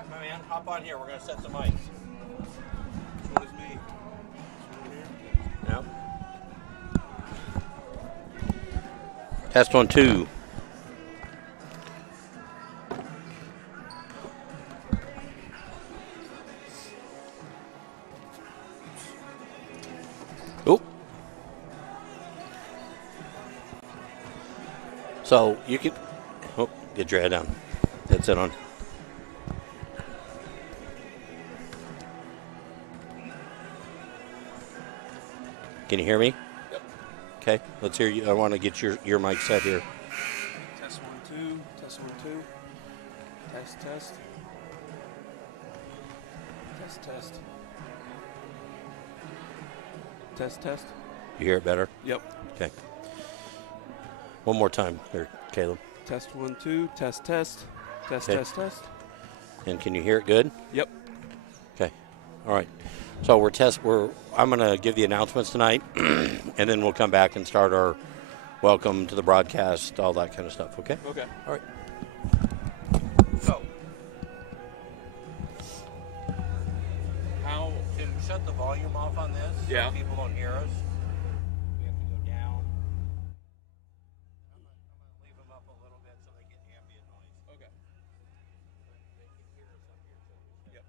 right, my man, hop on here. We're going to set some mics. This one is me. This one here. Yep. Test 1, 2. Oh. So you can, get your head down. Headset on. Can you hear me? Yep. Okay, let's hear you. I want to get your mic set here. Test 1, 2. Test 1, 2. Test, test. Test, test. Test, test. You hear it better? Yep. Okay. One more time here, Caleb. Test 1, 2. Test, test. Test, Okay. test, test. And can you hear it good? Yep. Okay. All right. So I'm going to give the announcements tonight, and then we'll come back and start our welcome to the broadcast, all that kind of stuff. Okay? Okay. All right. So, how can we shut the volume off on this? Yeah. So people don't hear us. We have to go down. I'm gonna leave them up a little bit so they get ambient noise. Okay. They can hear us up here too. Yep.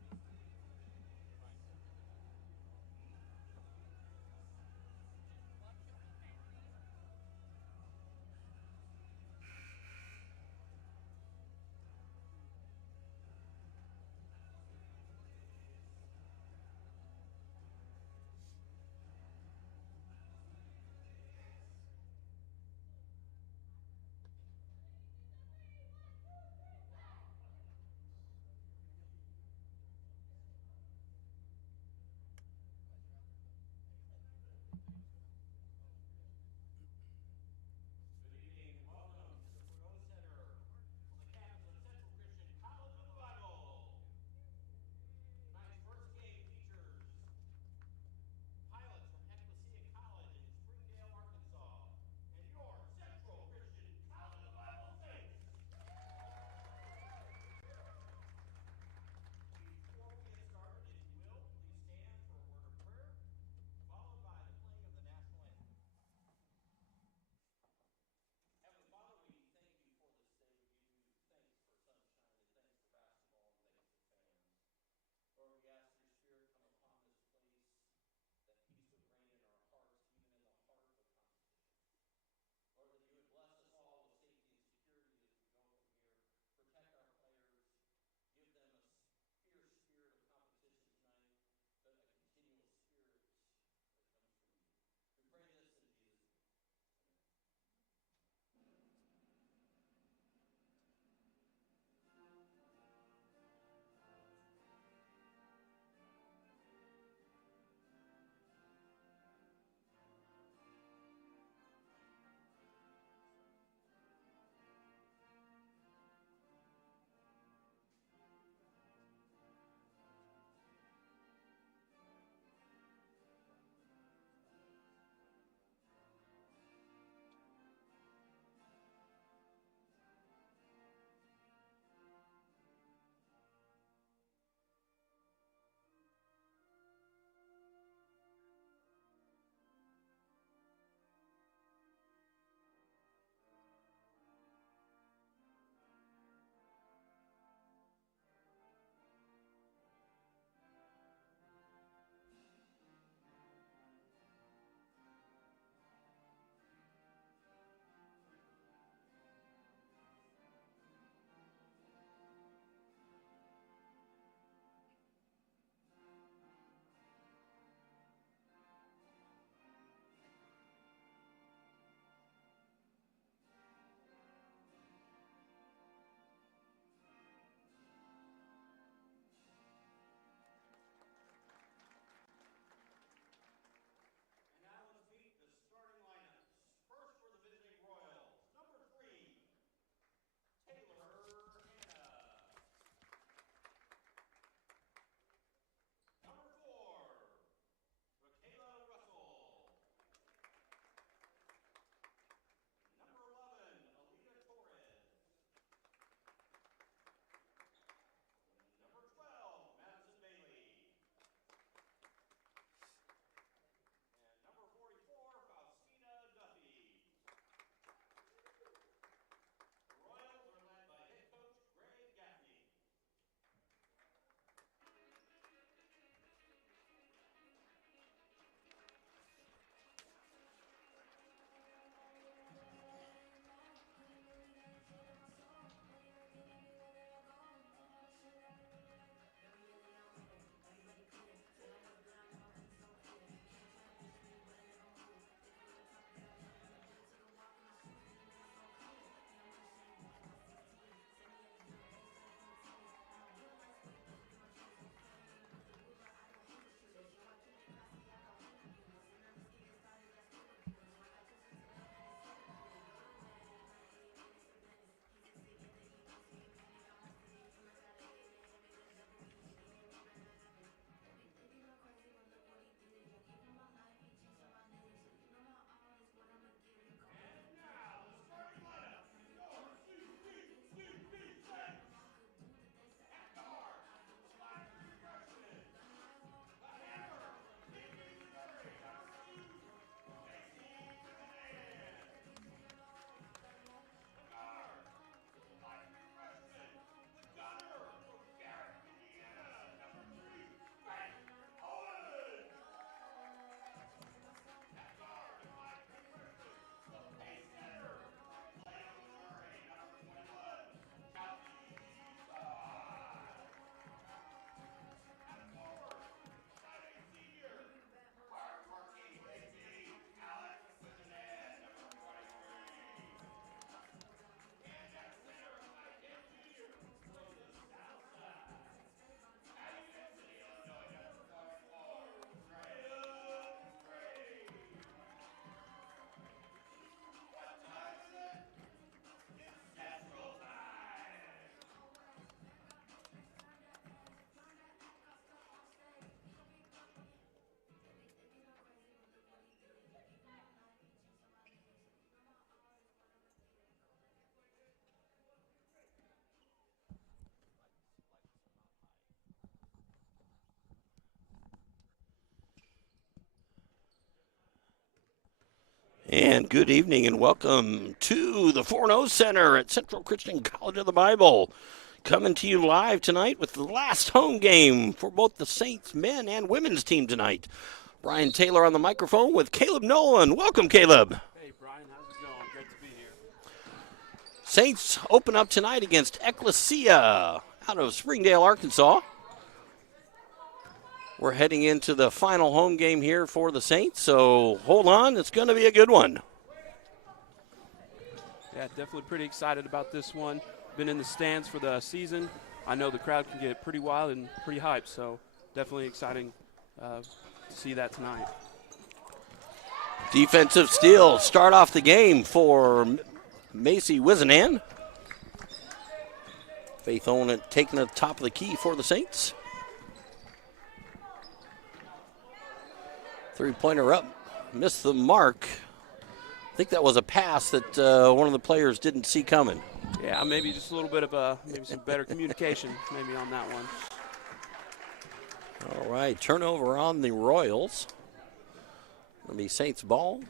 And good evening and welcome to the 4-0 Center at Central Christian College of the Bible. Coming to you live tonight with the last home game for both the Saints men and women's team tonight. Brian Taylor on the microphone with Caleb Nolan. Welcome, Caleb. Hey, Brian, how's it going? Great to be here. Saints open up tonight against Ecclesia out of Springdale, Arkansas. We're heading into the final home game here for the Saints, so hold on. It's going to be a good one. Yeah, definitely pretty excited about this one. Been in the stands for the season. I know the crowd can get pretty wild and pretty hyped, so definitely exciting to see that tonight. Defensive steal start off the game for Macy Wizenan. Faith Owen taking the top of the key for the Saints. Three-pointer up, missed the mark. I think that was a pass that one of the players didn't see coming. Yeah, maybe just a little bit of maybe some better communication maybe on that one. All right, turnover on the Royals. It'll be Saints ball.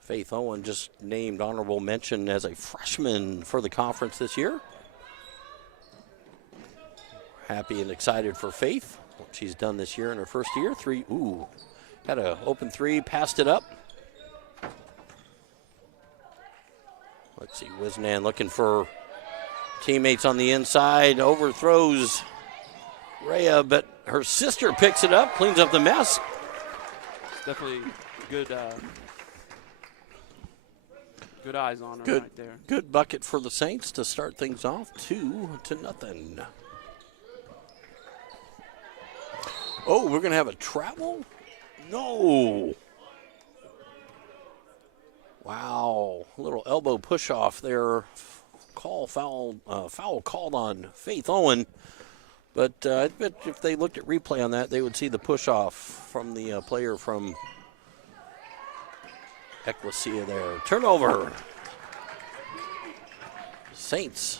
Faith Owen just named honorable mention as a freshman for the conference this year. Happy and excited for Faith. What she's done this year in her first year. Had an open three, passed it up. Let's see, Wizenan looking for teammates on the inside, overthrows Rhea, but her sister picks it up, cleans up the mess. It's definitely good eyes on her right there. Good bucket for the Saints to start things off, 2-0. Oh, we're going to have a travel? No. Wow, a little elbow push off there. Foul called on Faith Owen. But I bet if they looked at replay on that, they would see the push off from the player from Ecclesia there. Turnover. Saints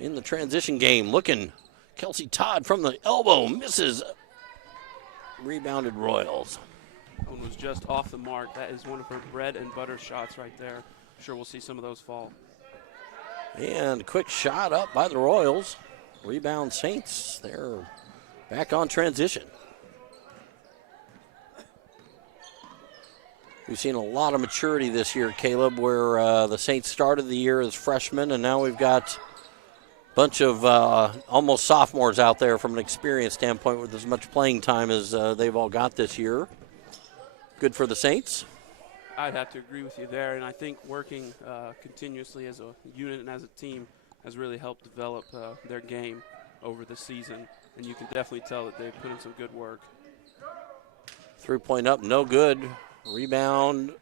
in the transition game looking. Kelsey Todd from the elbow misses. Rebounded Royals. That one was just off the mark. That is one of her bread and butter shots right there. I'm sure we'll see some of those fall. And quick shot up by the Royals. Rebound Saints. They're back on transition. We've seen a lot of maturity this year, Caleb, where the Saints started the year as freshmen, and now we've got bunch of almost sophomores out there from an experience standpoint with as much playing time as they've all got this year. Good for the Saints. I'd have to agree with you there, and I think working continuously as a unit and as a team has really helped develop their game over the season, and you can definitely tell that they've put in some good work. 3-point up, no good. Rebound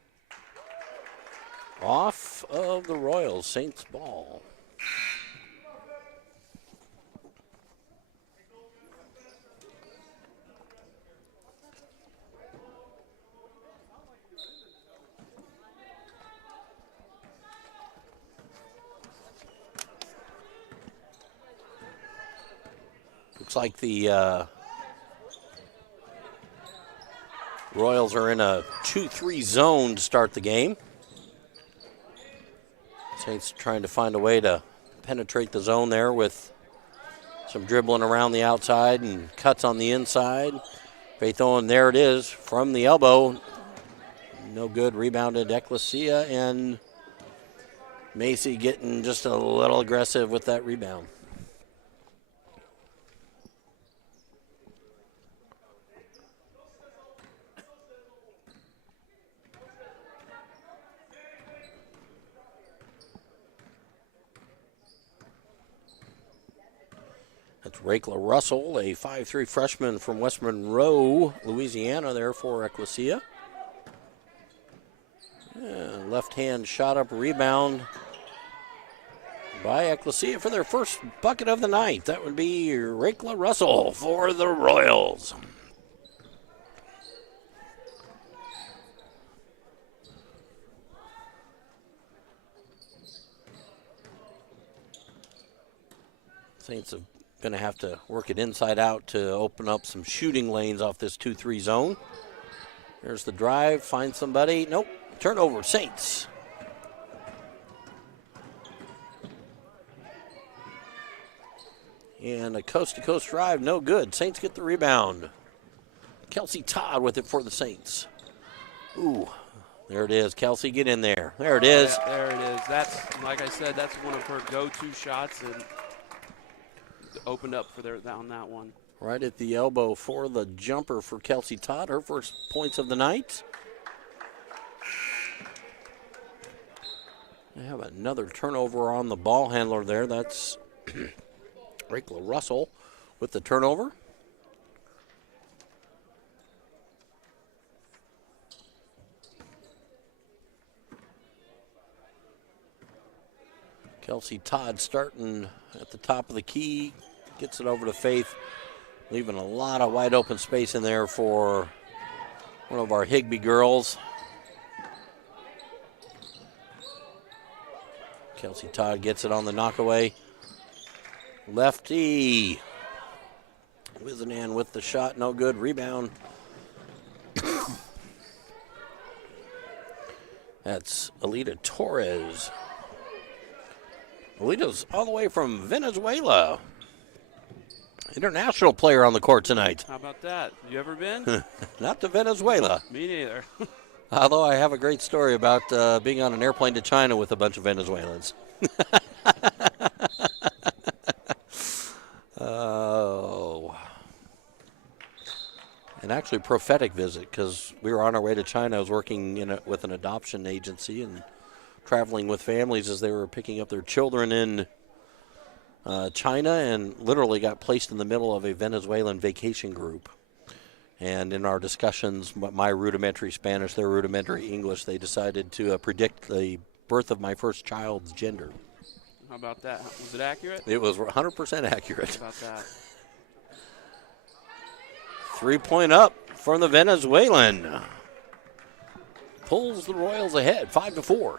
off of the Royals. Saints ball. Looks like the Royals are in a 2-3 zone to start the game. Saints trying to find a way to penetrate the zone there with some dribbling around the outside and cuts on the inside. Faith Owen, there it is, from the elbow. No good, rebounded Ecclesia, and Macy getting just a little aggressive with that rebound. That's Rachel Russell, a 5'3" freshman from West Monroe, Louisiana, there for Ecclesia. Left hand shot up rebound by Ecclesia for their first bucket of the night. That would be Rachel Russell for the Royals. Saints are going to have to work it inside out to open up some shooting lanes off this 2-3 zone. There's the drive, find somebody. Nope, turnover, Saints. And a coast-to-coast drive, no good. Saints get the rebound. Kelsey Todd with it for the Saints. Ooh, there it is. Kelsey, get in there. There it is. Yeah, there it is. That's, like I said, that's one of her go-to shots, and opened up for their on that one. Right at the elbow for the jumper for Kelsey Todd. Her first points of the night. They have another turnover on the ball handler there. That's Rachel Russell with the turnover. Kelsey Todd starting at the top of the key. Gets it over to Faith, leaving a lot of wide open space in there for one of our Higbee girls. Kelsey Todd gets it on the knockaway. Lefty. Wizenan with the shot, no good. Rebound. That's Alita Torres. Alita's all the way from Venezuela. International player on the court tonight. How about that? You ever been? Not to Venezuela. Me neither. Although I have a great story about being on an airplane to China with a bunch of Venezuelans. Oh. An actually prophetic visit, because we were on our way to China. I was working with an adoption agency and traveling with families as they were picking up their children in China, and literally got placed in the middle of a Venezuelan vacation group. And in our discussions, my rudimentary Spanish, their rudimentary English, they decided to predict the birth of my first child's gender. How about that? Was it accurate? It was 100% accurate. How about that? 3-point up from the Venezuelan. Pulls the Royals ahead, 5-4.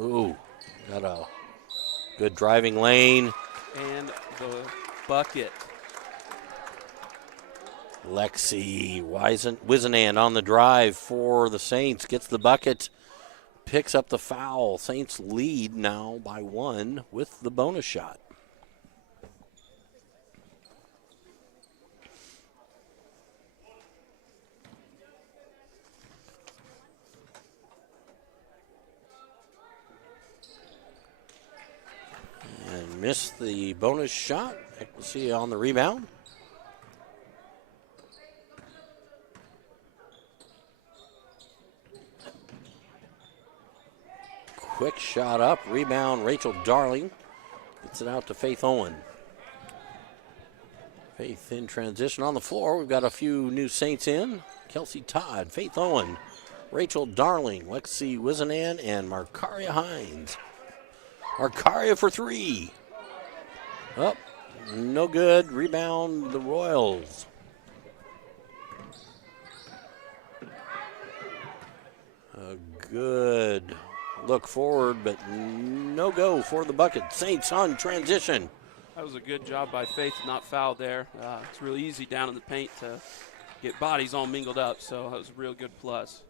Ooh, got a good driving lane. And the bucket. Lexi Wizenan on the drive for the Saints. Gets the bucket. Picks up the foul. Saints lead now by 1 with the bonus shot. And missed the bonus shot. Ecclesia on the rebound. Quick shot up, rebound, Rachel Darling. Gets it out to Faith Owen. Faith in transition on the floor. We've got a few new Saints in. Kelsey Todd, Faith Owen, Rachel Darling, Lexi Wizenan, and Marcaria Hines. Marcaria for 3. Up, no good. Rebound, the Royals. A good look forward, but no go for the bucket. Saints on transition. That was a good job by Faith to not foul there. It's really easy down in the paint to get bodies all mingled up, so that was a real good plus.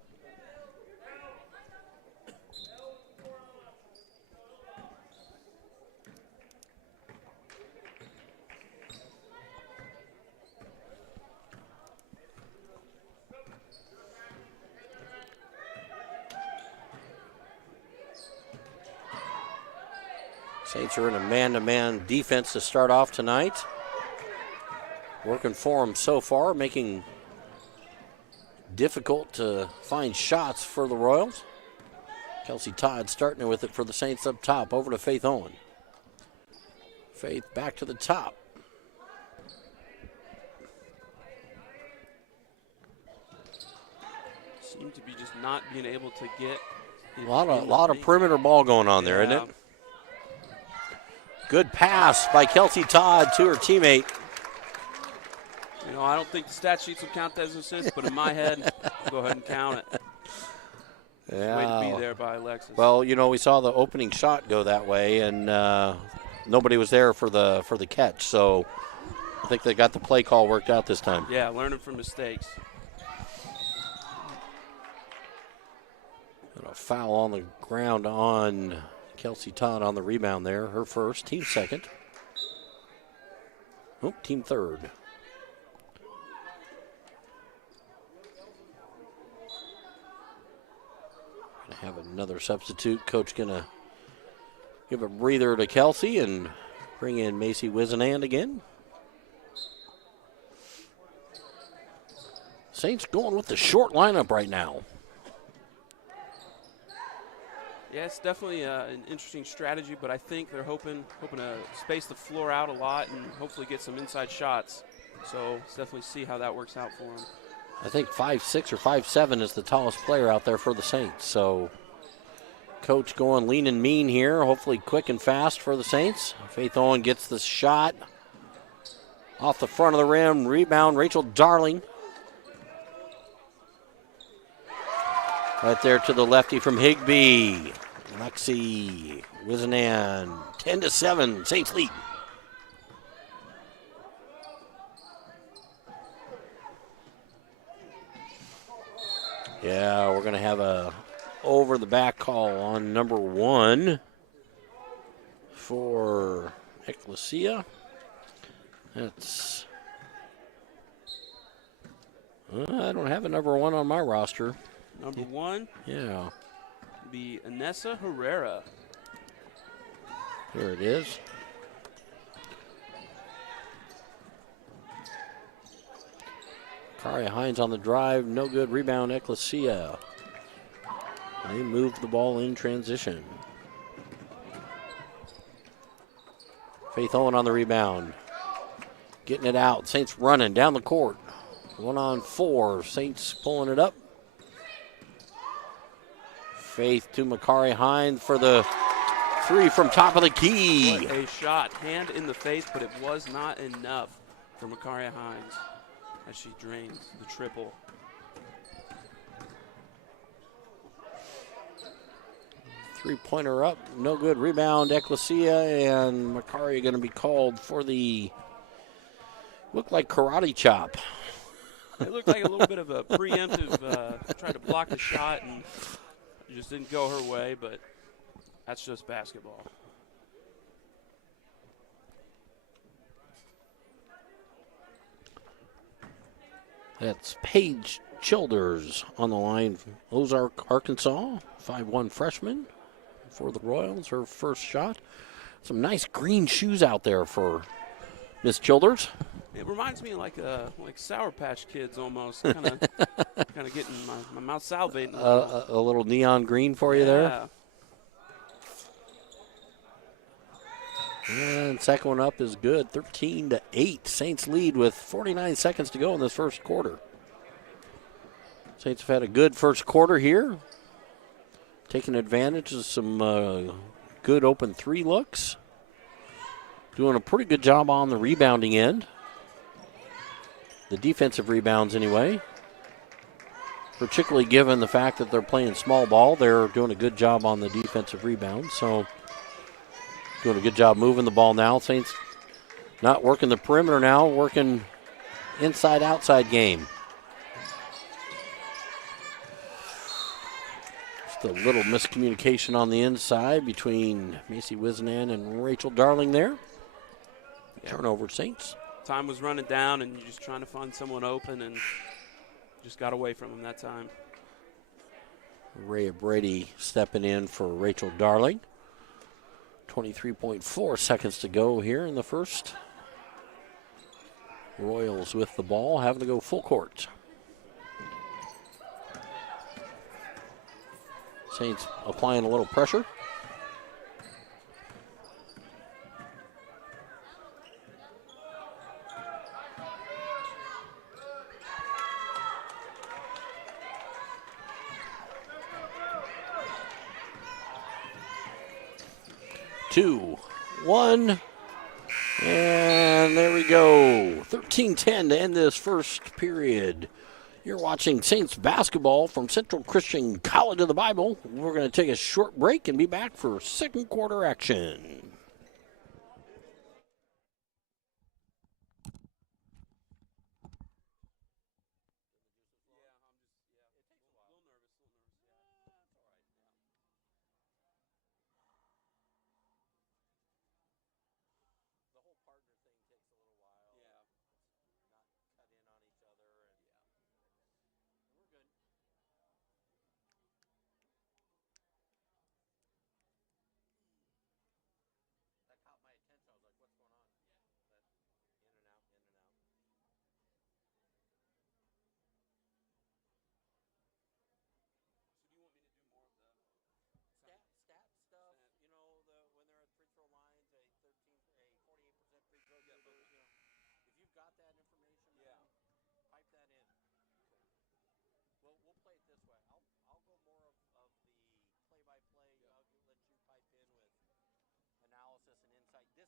Saints are in a man-to-man defense to start off tonight. Working for them so far, making difficult to find shots for the Royals. Kelsey Todd starting with it for the Saints up top. Over to Faith Owen. Faith back to the top. Seem to be just not being able to get A lot of perimeter ball going on there, isn't it? Good pass by Kelsey Todd to her teammate. You know, I don't think the stat sheets will count that as an assist, but in my head, I'll go ahead and count it. Yeah. Way to be there by Alexis. Well, you know, we saw the opening shot go that way, and nobody was there for the catch. So I think they got the play call worked out this time. Yeah, learning from mistakes. And a foul on the ground on Kelsey Todd on the rebound there. Her first, team second. Oh, team third. Gonna have another substitute. Coach gonna give a breather to Kelsey and bring in Macy Wizenand again. Saints going with the short lineup right now. Yeah, it's definitely an interesting strategy, but I think they're hoping to space the floor out a lot and hopefully get some inside shots. So let's definitely see how that works out for them. I think 5'6" or 5'7" is the tallest player out there for the Saints. So Coach going lean and mean here, hopefully quick and fast for the Saints. Faith Owen gets the shot off the front of the rim. Rebound, Rachel Darling. Right there to the lefty from Higbee. Lexi Wizenan, 10-7, Saints lead. Yeah, we're going to have a over the back call on number 1 for Ecclesia. That's I don't have a number 1 on my roster. Number 1? Yeah. Be Anessa Herrera. Here it is. Kari Hines on the drive. No good. Rebound, Ecclesia. They moved the ball in transition. Faith Owen on the rebound. Getting it out. Saints running down the court. 1-on-4. Saints pulling it up. Faith to Makari Hines for the 3 from top of the key. What a shot. Hand in the face, but it was not enough for Makari Hines as she drains the triple. Three-pointer up. No good. Rebound, Ecclesia, and Makari going to be called for the, looked like karate chop. It looked like a little bit of a preemptive, tried to block the shot and it just didn't go her way, but that's just basketball. That's Paige Childers on the line from Ozark, Arkansas. 5'1" freshman for the Royals. Her first shot. Some nice green shoes out there for Miss Childers. It reminds me like Sour Patch Kids almost, kind of getting my mouth salivating. A little neon green for you there. And second one up is good, 13-8. Saints lead with 49 seconds to go in this first quarter. Saints have had a good first quarter here, taking advantage of some good open 3 looks. Doing a pretty good job on the rebounding end. The defensive rebounds anyway. Particularly given the fact that they're playing small ball, they're doing a good job on the defensive rebound. So doing a good job moving the ball now. Saints not working the perimeter now, working inside-outside game. Just a little miscommunication on the inside between Macy Wizenan and Rachel Darling there. Turnover, Saints. Time was running down, and you're just trying to find someone open, and just got away from him that time. Rhea Brady stepping in for Rachel Darling. 23.4 seconds to go here in the first. Royals with the ball, having to go full court. Saints applying a little pressure. Two, one, and there we go. 13-10 to end this first period. You're watching Saints basketball from Central Christian College of the Bible. We're going to take a short break and be back for second quarter action.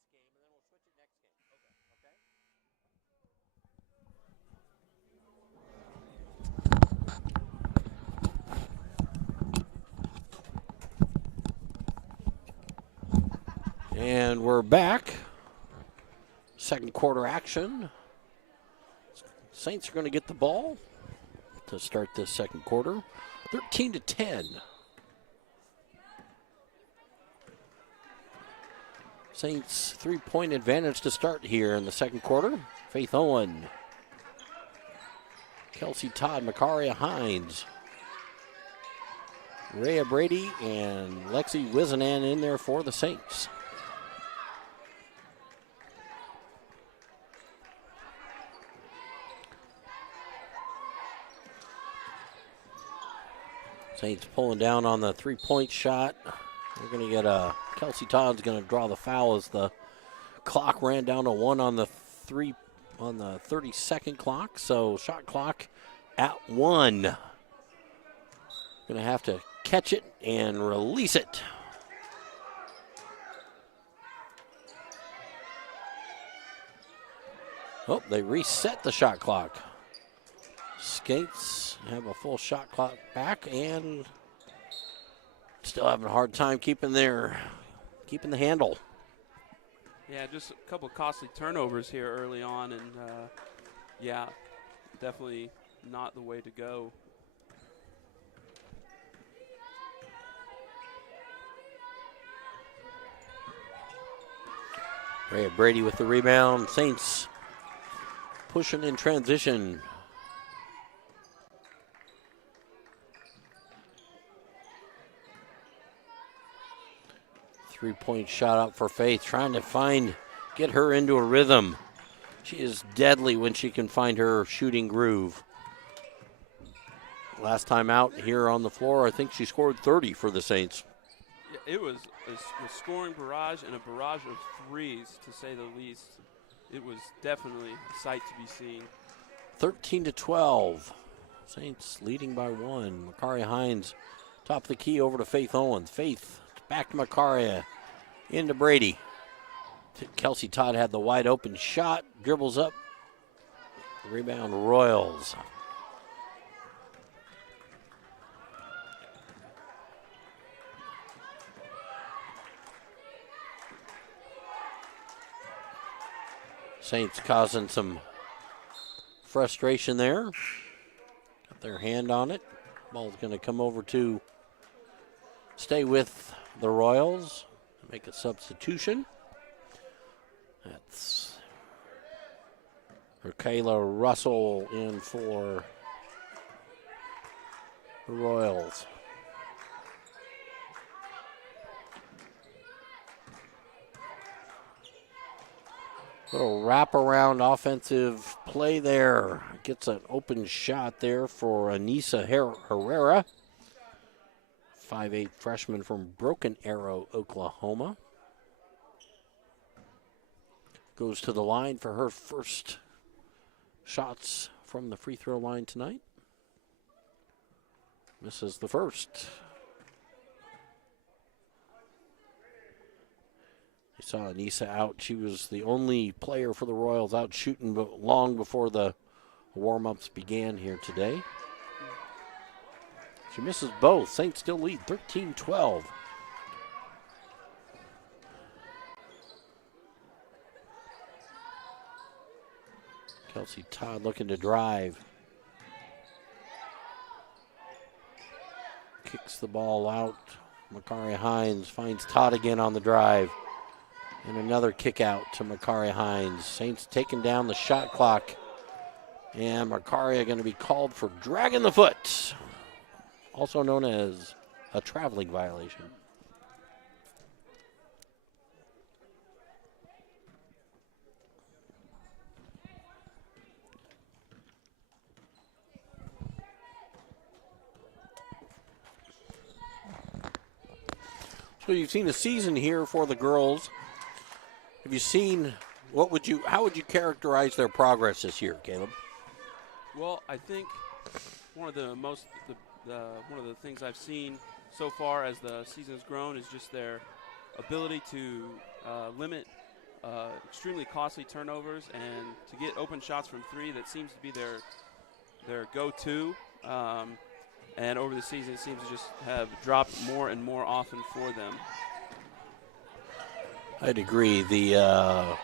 this game, and then we'll switch it next game. Okay. And we're back. Second quarter action. Saints are going to get the ball to start this second quarter. 13-10. Saints 3-point advantage to start here in the second quarter. Faith Owen, Kelsey Todd, Makaria Hines, Rhea Brady, and Lexi Wizenan in there for the Saints. Saints pulling down on the three-point shot. We're going to get Kelsey Todd's going to draw the foul as the clock ran down to 1 on the 30-second clock. So shot clock at 1. Going to have to catch it and release it. Oh, they reset the shot clock. Skates have a full shot clock back and still having a hard time keeping the handle. Yeah, just a couple of costly turnovers here early on, and yeah, definitely not the way to go. Rhea Brady with the rebound. Saints pushing in transition. Three-point shot up for Faith, trying to get her into a rhythm. She is deadly when she can find her shooting groove. Last time out here on the floor, I think she scored 30 for the Saints. Yeah, it was a scoring barrage and a barrage of threes, to say the least. It was definitely a sight to be seen. 13-12. Saints leading by 1. Makaria Hines, top of the key over to Faith Owens. Faith back to Makaria, into Brady. Kelsey Todd had the wide open shot, dribbles up. Rebound Royals. Saints causing some frustration there. Got their hand on it. Ball's going to come over to stay with the Royals. Make a substitution. That's Kayla Russell in for the Royals. Little wraparound offensive play there. Gets an open shot there for Anissa Herrera. 5'8" freshman from Broken Arrow, Oklahoma. Goes to the line for her first shots from the free throw line tonight. Misses the first. You saw Anissa out. She was the only player for the Royals out shooting long before the warm-ups began here today. She misses both. Saints still lead 13-12. Kelsey Todd looking to drive. Kicks the ball out. Makaria Hines finds Todd again on the drive. And another kick out to Makaria Hines. Saints taking down the shot clock. And Makaria going to be called for dragging the foot, also known as a traveling violation. So you've seen a season here for the girls. Have you seen, how would you characterize their progress this year, Caleb? Well, I think one of the things I've seen so far as the season has grown is just their ability to limit extremely costly turnovers, and to get open shots from three, that seems to be their go-to. And over the season, it seems to just have dropped more and more often for them. I'd agree. The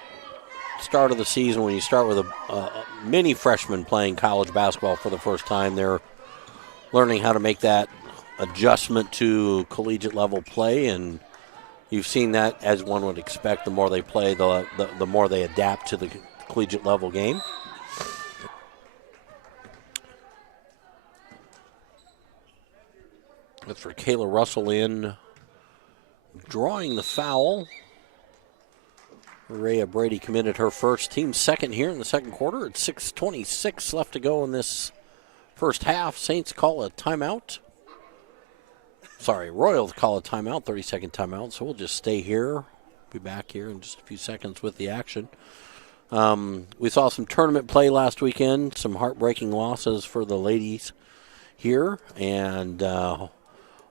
start of the season, when you start with a mini freshman playing college basketball for the first time, they're learning how to make that adjustment to collegiate level play, and you've seen that, as one would expect. The more they play, the more they adapt to the collegiate level game. That's for Kayla Russell in, drawing the foul. Rhea Brady committed her first, team second here in the second quarter. It's 6:26 left to go in this first half. Saints call a timeout. Sorry, Royals call a timeout, 30-second timeout. So we'll just stay here. Be back here in just a few seconds with the action. We saw some tournament play last weekend, some heartbreaking losses for the ladies here, and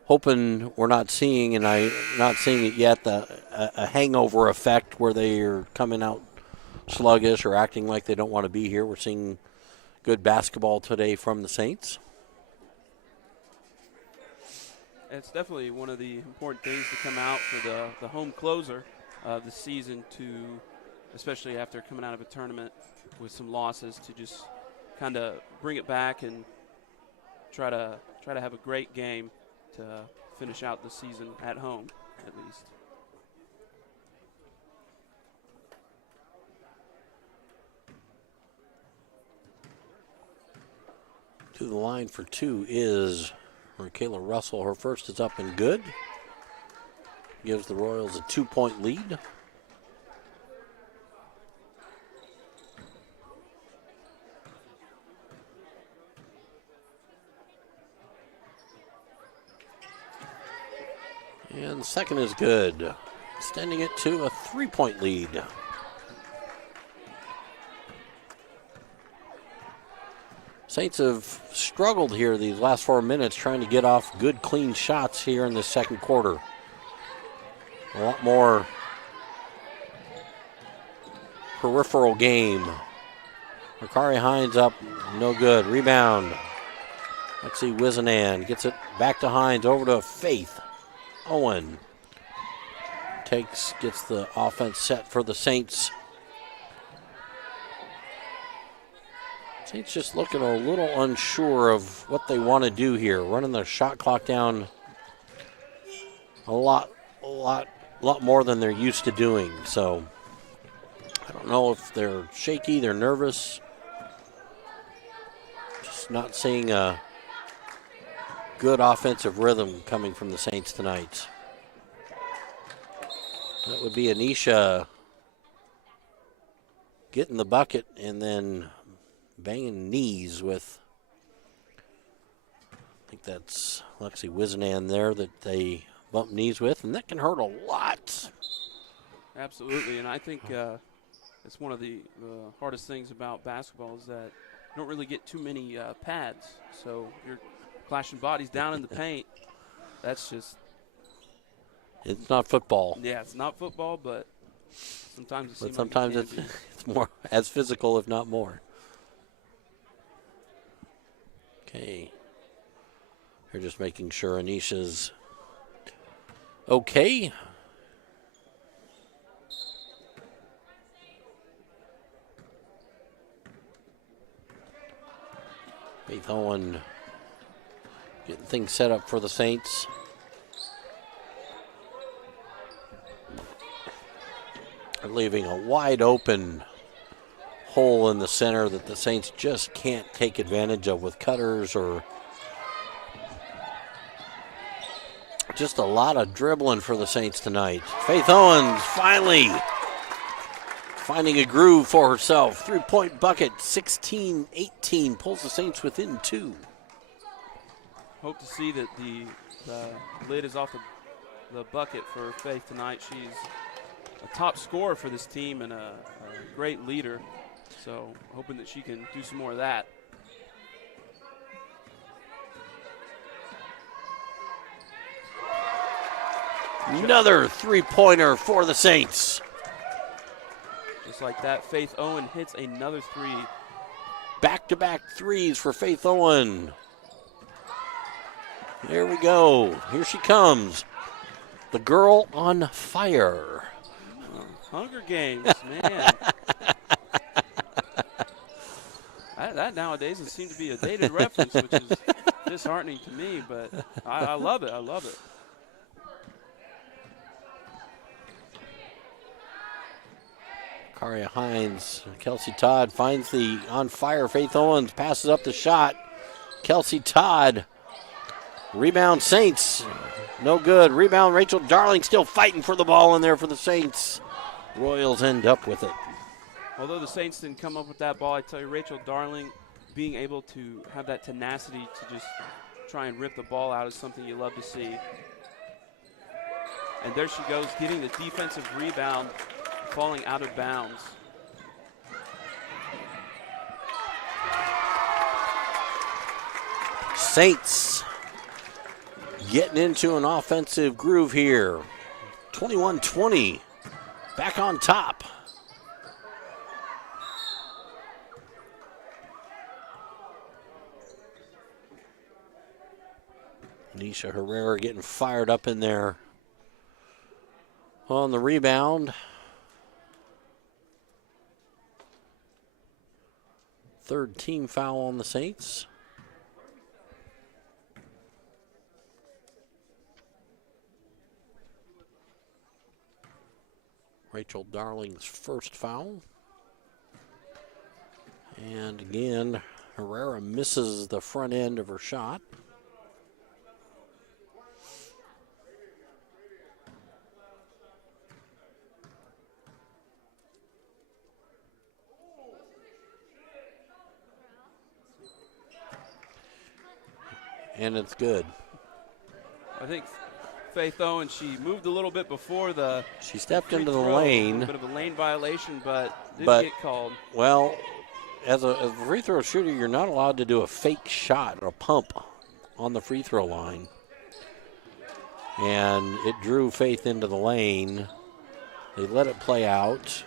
hoping we're not seeing, and I'm not seeing it yet, a hangover effect where they are coming out sluggish or acting like they don't want to be here. We're seeing good basketball today from the Saints. It's definitely one of the important things to come out for the home closer of the season, to, especially after coming out of a tournament with some losses, to just kind of bring it back and try to have a great game to finish out the season at home, at least. To the line for two is Kayla Russell. Her first is up and good. Gives the Royals a 2-point lead. And second is good, extending it to a 3-point lead. Saints have struggled here these last 4 minutes trying to get off good, clean shots here in the second quarter. A lot more peripheral game. Makari Hines up, no good. Rebound. Lexi Wizenan gets it back to Hines, over to Faith. Owen gets the offense set for the Saints. Saints just looking a little unsure of what they want to do here, running their shot clock down a lot more than they're used to doing. So I don't know if they're shaky, they're nervous. Just not seeing a good offensive rhythm coming from the Saints tonight. That would be Anisha getting the bucket and then banging knees with, I think that's Lexi Wizenan there that they bump knees with, and that can hurt a lot. Absolutely, and I think it's one of the hardest things about basketball is that you don't really get too many pads, so you're clashing bodies down in the paint. That's just... It's not football. Yeah, it's not football, but sometimes it seems sometimes like it's more as physical, if not more. Okay. They're just making sure Anisha's okay. Faith Owen getting things set up for the Saints. They're leaving a wide open hole in the center that the Saints just can't take advantage of with cutters, or just a lot of dribbling for the Saints tonight. Faith Owens finally finding a groove for herself. 3-point bucket, 16-18, pulls the Saints within 2. Hope to see that the lid is off the bucket for Faith tonight. She's a top scorer for this team and a great leader. So hoping that she can do some more of that. Another 3-pointer for the Saints. Just like that, Faith Owen hits another three. Back-to-back threes for Faith Owen. There we go. Here she comes. The girl on fire. Hunger Games, man. that nowadays it seems to be a dated reference, which is disheartening to me, but I love it. I love it. Karia Hines, Kelsey Todd finds the on fire Faith Owens, passes up the shot. Kelsey Todd, rebound Saints, no good. Rebound Rachel Darling, still fighting for the ball in there for the Saints. Royals end up with it. Although the Saints didn't come up with that ball, I tell you, Rachel Darling being able to have that tenacity to just try and rip the ball out is something you love to see. And there she goes, getting the defensive rebound, falling out of bounds. Saints getting into an offensive groove here. 21-20, back on top. Nisha Herrera getting fired up in there on the rebound. Third team foul on the Saints. Rachel Darling's first foul. And again, Herrera misses the front end of her shot. And it's good. I think Faith Owen, she moved a little bit before the She stepped free into the throw. lane. A bit of a lane violation, but didn't get called. Well, as a free throw shooter, you're not allowed to do a fake shot or a pump on the free throw line. And it drew Faith into the lane. They let it play out.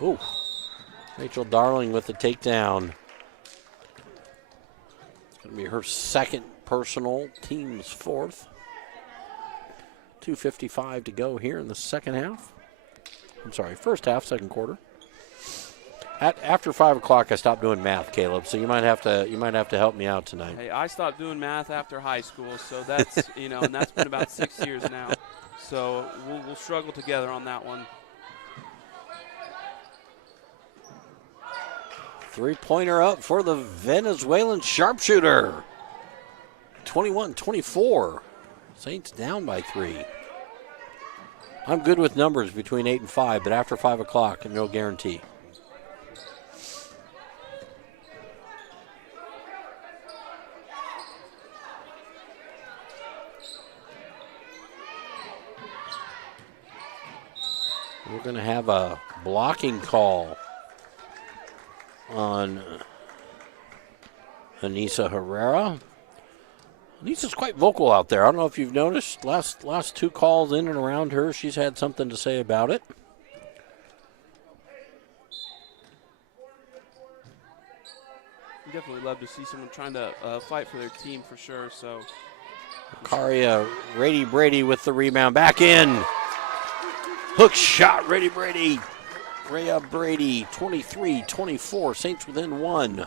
Ooh, Rachel Darling with the takedown. It's going to be her second personal, team's fourth. 2:55 to go here in the second half. I'm sorry, first half, second quarter. After 5 o'clock, I stopped doing math, Caleb. So you might have to help me out tonight. Hey, I stopped doing math after high school, so that's and that's been about 6 years now. So we'll struggle together on that one. Three-pointer up for the Venezuelan sharpshooter. 21-24. Saints down by 3. I'm good with numbers between 8 and 5, but after 5 o'clock, no guarantee. We're going to have a blocking call on Anissa Herrera. Anissa's quite vocal out there. I don't know if you've noticed. Last two calls in and around her, she's had something to say about it. You definitely love to see someone trying to fight for their team for sure. So, Karia Rady Brady with the rebound. Back in. Hook shot, Rady Brady. Rhea Brady, 23-24. Saints within 1.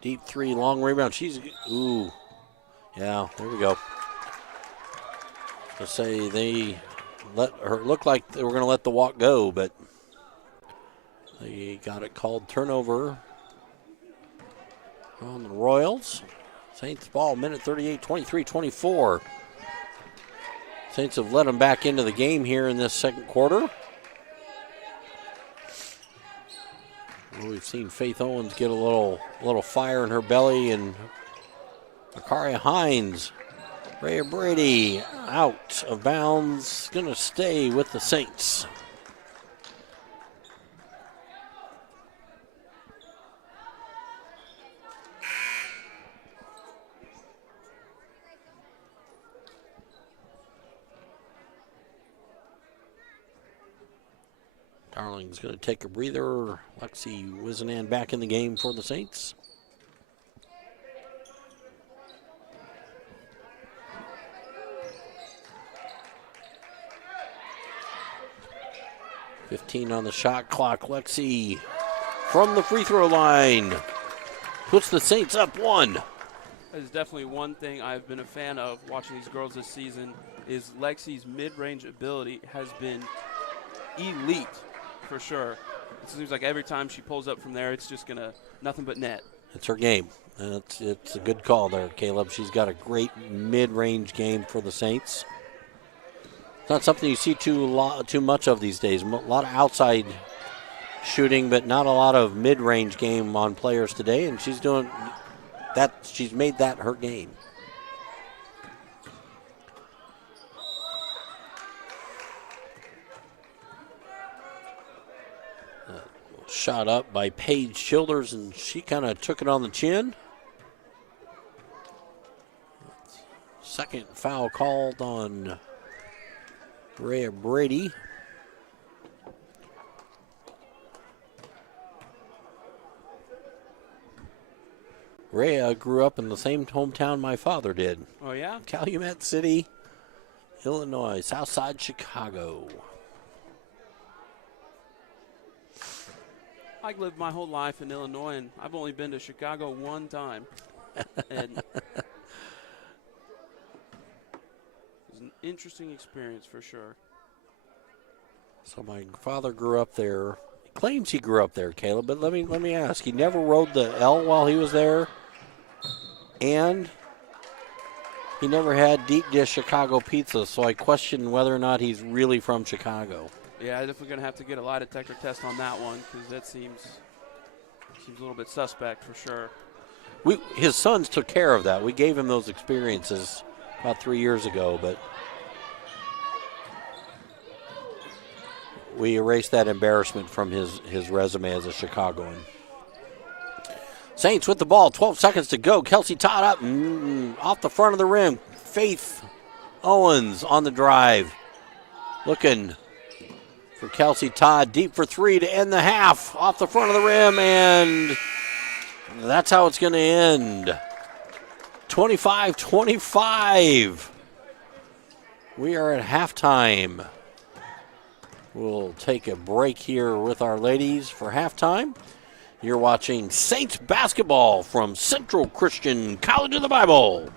Deep three, long rebound. Ooh. Yeah, there we go. Let's say they let her look like they were going to let the walk go, but they got it called turnover on the Royals. Saints ball, minute 38, 23-24. Saints have let them back into the game here in this second quarter. Well, we've seen Faith Owens get a little fire in her belly, and Akaria Hines, Rhea Brady out of bounds, going to stay with the Saints. Starling's going to take a breather. Lexi Wizenan back in the game for the Saints. .15 on the shot clock. Lexi from the free throw line puts the Saints up 1. That is definitely one thing I've been a fan of watching these girls this season is Lexi's mid-range ability has been elite for sure. It seems like every time she pulls up from there, it's just going to nothing but net. It's her game. And it's a good call there, Caleb. She's got a great mid-range game for the Saints. It's not something you see too much of these days. A lot of outside shooting, but not a lot of mid-range game on players today. And she's doing that. She's made that her game. Shot up by Paige Childers, and she kind of took it on the chin. Second foul called on Rhea Brady. Rhea grew up in the same hometown my father did. Oh, yeah? Calumet City, Illinois, Southside Chicago. I've lived my whole life in Illinois, and I've only been to Chicago one time. And it was an interesting experience for sure. So my father grew up there. He claims he grew up there, Caleb, but let me ask. He never rode the L while he was there, and he never had deep dish Chicago pizza, so I question whether or not he's really from Chicago. Yeah, I'm definitely going to have to get a lie detector test on that one because that seems a little bit suspect for sure. His sons took care of that. We gave him those experiences about 3 years ago, but we erased that embarrassment from his resume as a Chicagoan. Saints with the ball, 12 seconds to go. Kelsey Todd up off the front of the rim. Faith Owens on the drive. Looking for Kelsey Todd, deep for 3 to end the half. Off the front of the rim, and that's how it's going to end. 25-25. We are at halftime. We'll take a break here with our ladies for halftime. You're watching Saints basketball from Central Christian College of the Bible.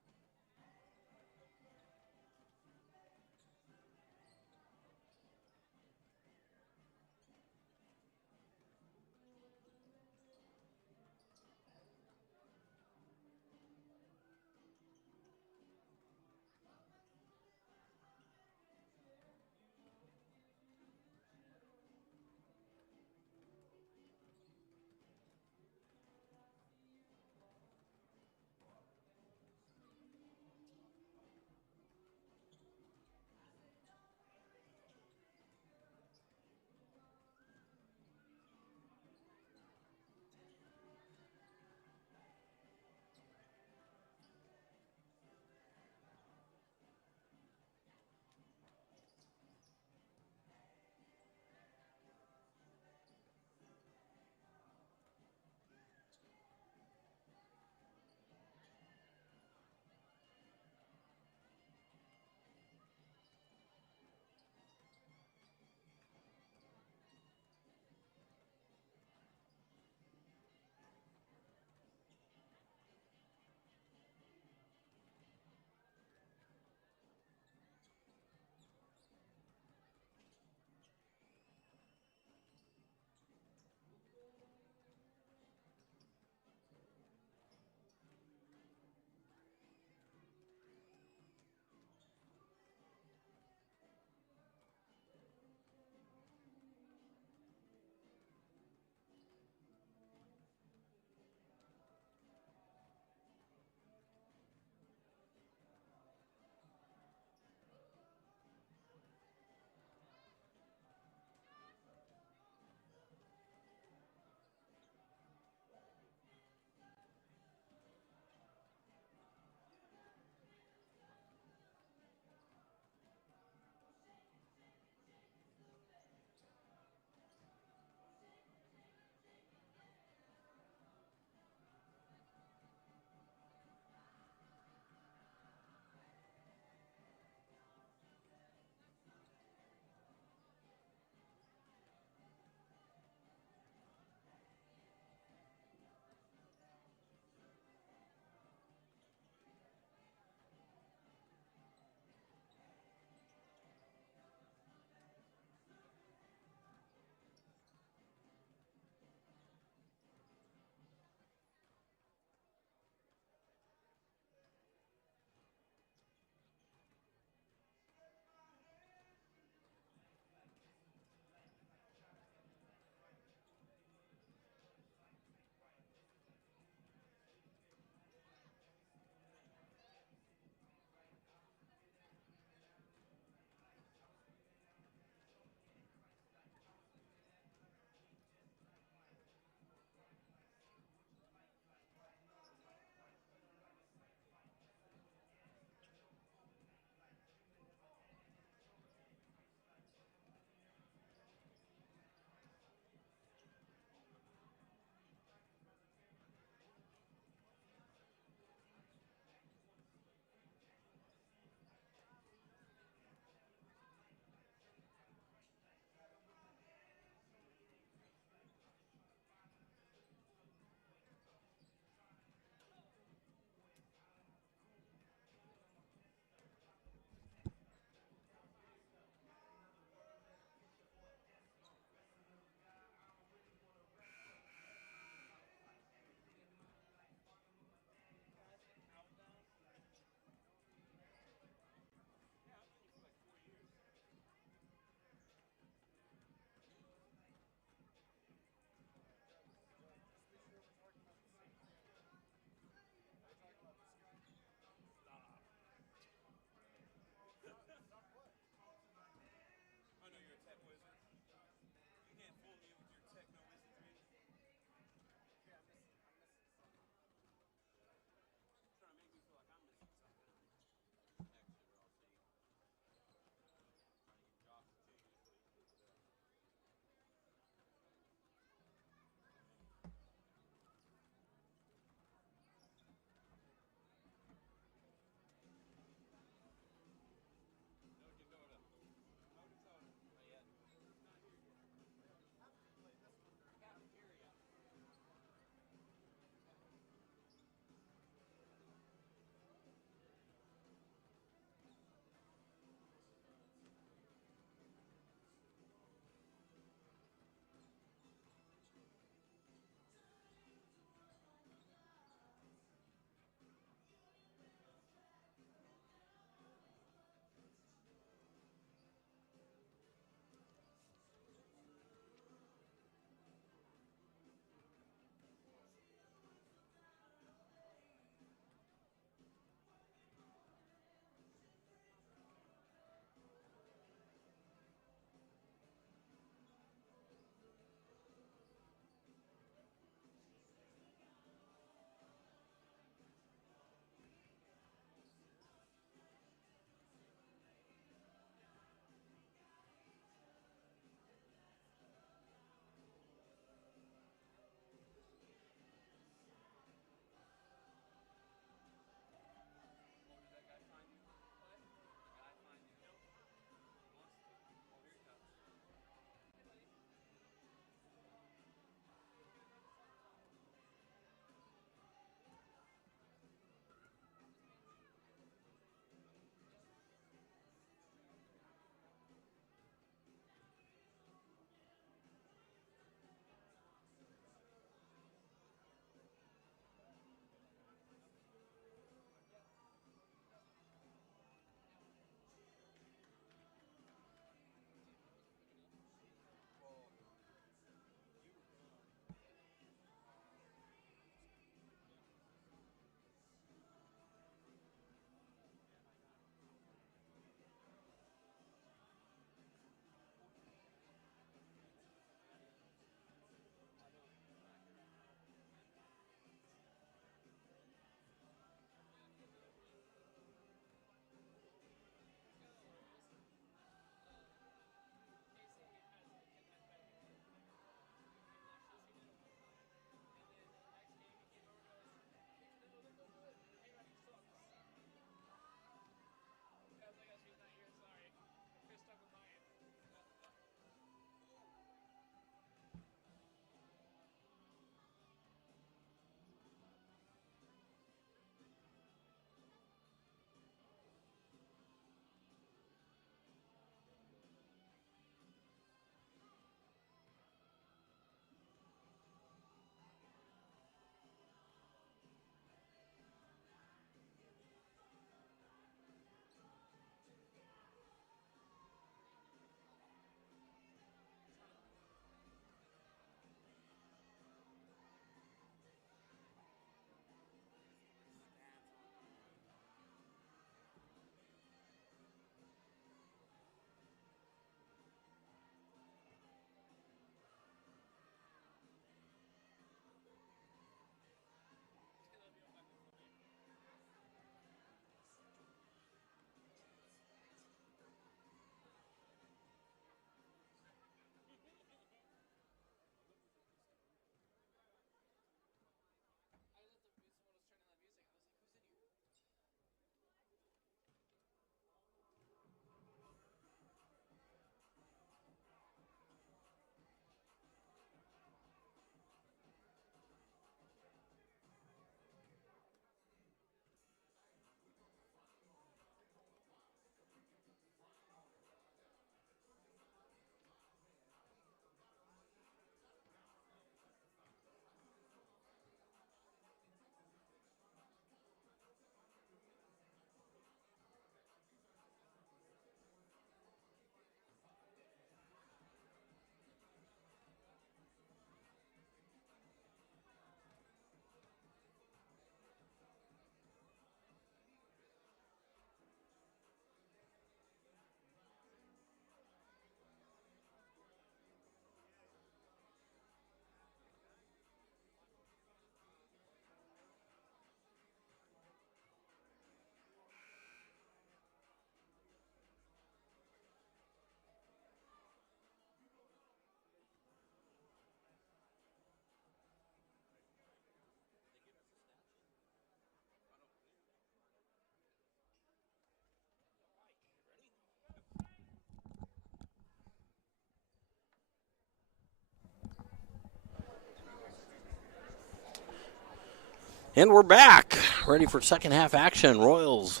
And we're back, ready for second half action. Royals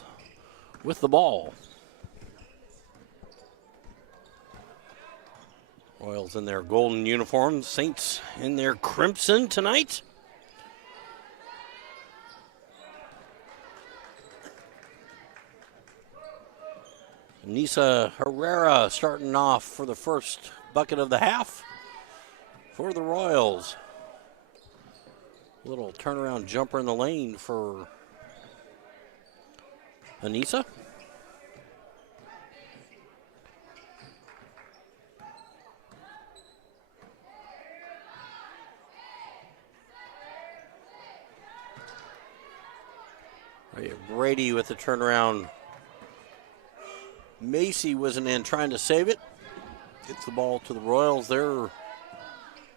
with the ball. Royals in their golden uniforms, Saints in their crimson tonight. Nisa Herrera starting off for the first bucket of the half for the Royals. Little turnaround jumper in the lane for Anissa. Brady with the turnaround. Macy wasn't in, trying to save it. Gets the ball to the Royals. They're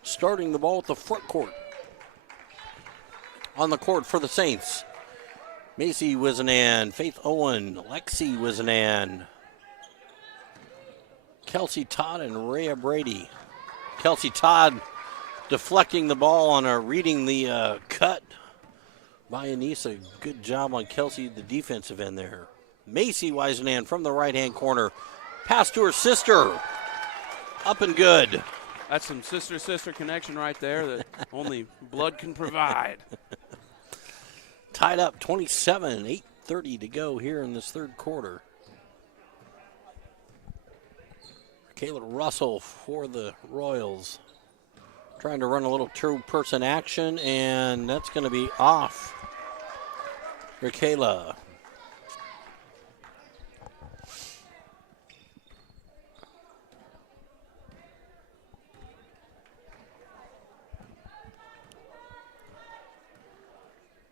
starting the ball at the front court. On the court for the Saints. Macy Wizenan, Faith Owen, Lexi Wizenan, Kelsey Todd, and Rhea Brady. Kelsey Todd deflecting the ball on reading the cut by Anissa. Good job on Kelsey, the defensive end there. Macy Wizenan from the right-hand corner. Pass to her sister. Up and good. That's some sister-sister connection right there that only blood can provide. Tied up 27, 8:30 to go here in this third quarter. Kayla Russell for the Royals. Trying to run a little two-person action, and that's going to be off for Kayla.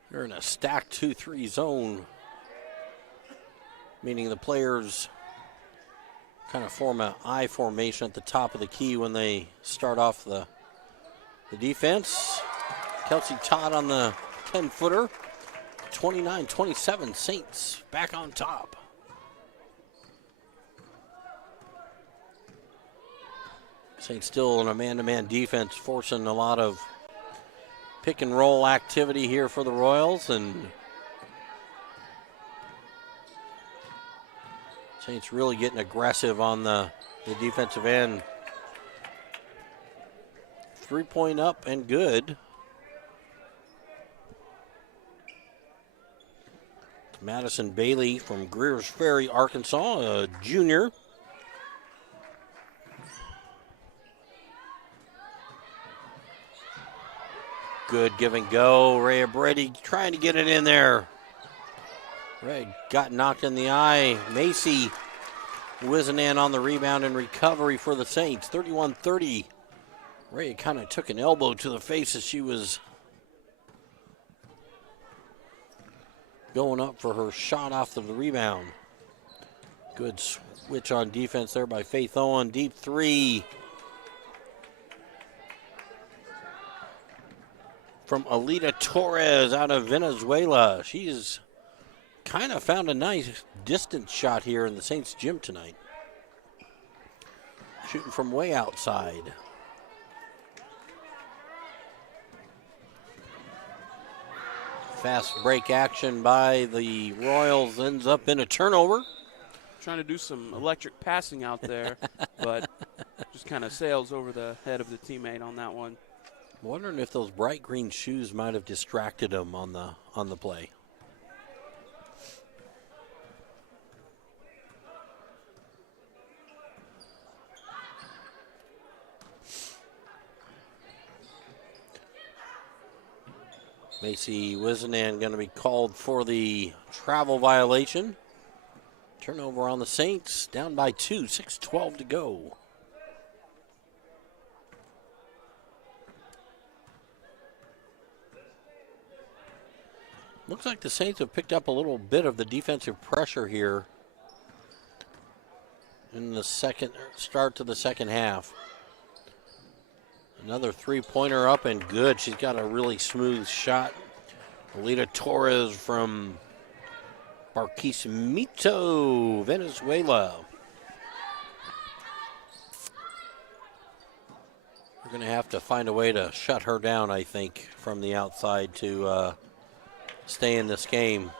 They're in a stacked 2-3 zone, meaning the players kind of form an I formation at the top of the key when they start off the defense. Kelsey Todd on the 10-footer. 29-27, Saints back on top. Saints still in a man-to-man defense, forcing a lot of pick and roll activity here for the Royals, and Saints really getting aggressive on the defensive end. 3-point up and good. Madison Bailey from Greers Ferry, Arkansas, a junior. Good give and go. Rhea Brady trying to get it in there. Ray got knocked in the eye. Macy Wizenan on the rebound and recovery for the Saints. 31-30. Ray kind of took an elbow to the face as she was going up for her shot off of the rebound. Good switch on defense there by Faith Owen. Deep three from Alita Torres out of Venezuela. She's kind of found a nice distance shot here in the Saints gym tonight. Shooting from way outside. Fast break action by the Royals ends up in a turnover. Trying to do some electric passing out there, but just kind of sails over the head of the teammate on that one. Wondering if those bright green shoes might have distracted him on the play. Macy Wizenan going to be called for the travel violation. Turnover on the Saints, down by 2, 6:12 to go. Looks like the Saints have picked up a little bit of the defensive pressure here in the start to the second half. Another three-pointer up and good. She's got a really smooth shot. Alita Torres from Barquisimeto, Venezuela. We're going to have to find a way to shut her down, I think, from the outside to stay in this game.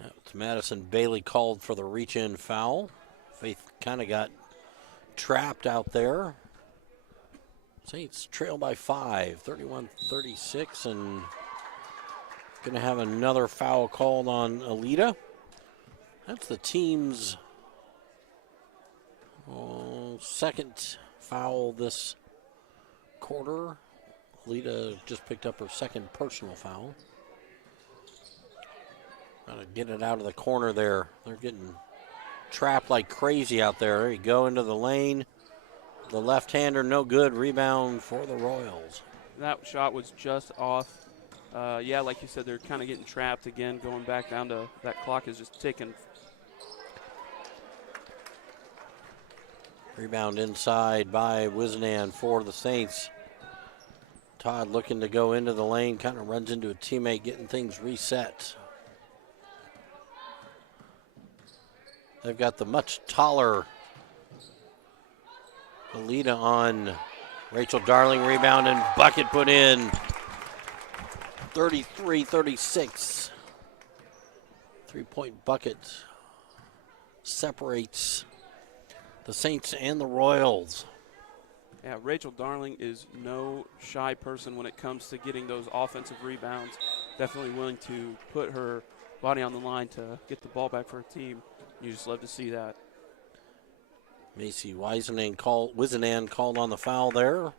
That's Madison Bailey called for the reach-in foul. Faith kind of got trapped out there. Saints trail by 5, 31-36, and going to have another foul called on Alita. That's the team's second foul this quarter. Alita just picked up her second personal foul. Gotta get it out of the corner there. They're getting trapped like crazy out there. There you go, into the lane. The left-hander, no good. Rebound for the Royals. That shot was just off. Yeah, like you said, they're kind of getting trapped again, going back down to that clock is just ticking. Rebound inside by Wiznanen for the Saints. Todd looking to go into the lane, kind of runs into a teammate, getting things reset. They've got the much taller Alita on Rachel Darling. Rebound and bucket put in. 33-36. 3-point bucket separates the Saints and the Royals. Yeah, Rachel Darling is no shy person when it comes to getting those offensive rebounds. Definitely willing to put her body on the line to get the ball back for her team. You just love to see that. Macy Wiseman called on the foul there.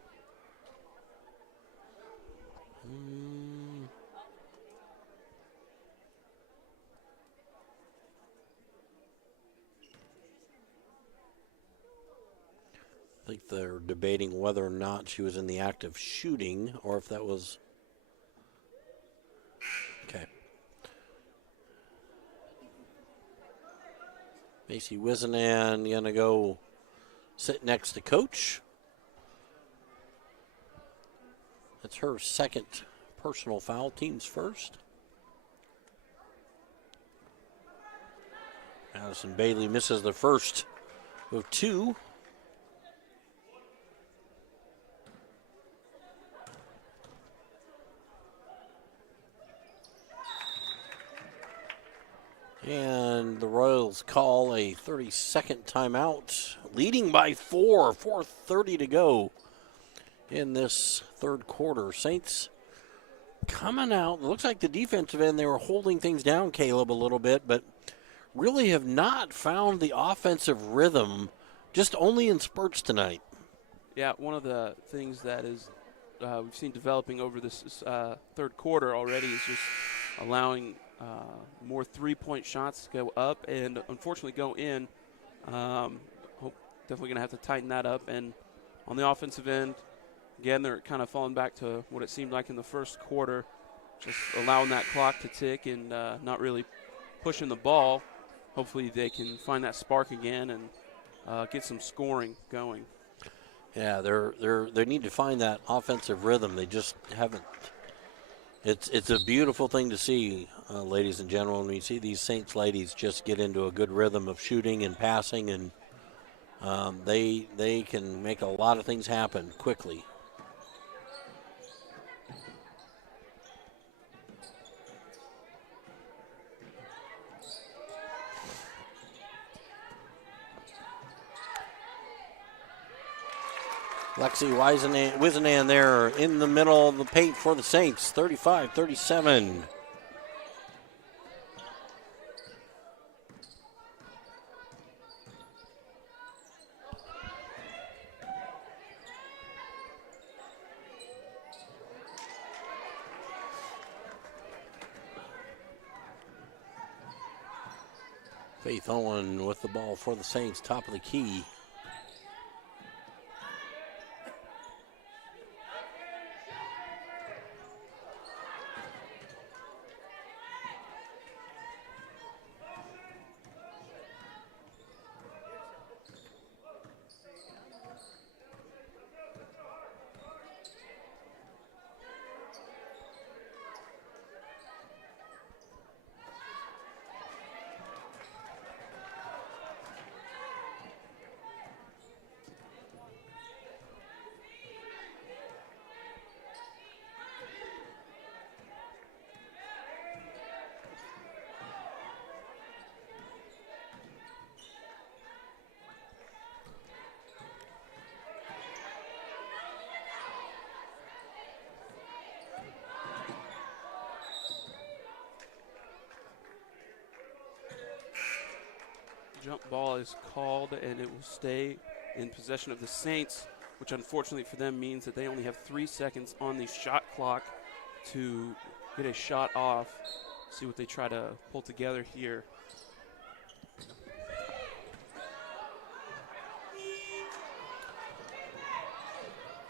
I think they're debating whether or not she was in the act of shooting or if that was... Okay. Macy Wiseman going to go sit next to Coach. That's her second personal foul, team's first. Madison Bailey misses the first of two. And the Royals call a 30-second timeout, leading by 4, 4:30 to go in this third quarter. Saints coming out. It looks like the defensive end, they were holding things down, Caleb, a little bit, but really have not found the offensive rhythm, just only in spurts tonight. Yeah, one of the things that is we've seen developing over this third quarter already is just allowing more three-point shots to go up and unfortunately go in. Definitely going to have to tighten that up. And on the offensive end, again, they're kind of falling back to what it seemed like in the first quarter, just allowing that clock to tick and not really pushing the ball. Hopefully they can find that spark again and get some scoring going. Yeah, they need to find that offensive rhythm. They just haven't. It's a beautiful thing to see, ladies and gentlemen, when you see these Saints ladies just get into a good rhythm of shooting and passing, and they can make a lot of things happen quickly. Lexi Wisenan there in the middle of the paint for the Saints, 35-37. Faith Owen with the ball for the Saints, top of the key. jump ball is called, and it will stay in possession of the Saints, which unfortunately for them means that they only have 3 seconds on the shot clock to get a shot off. See what they try to pull together here.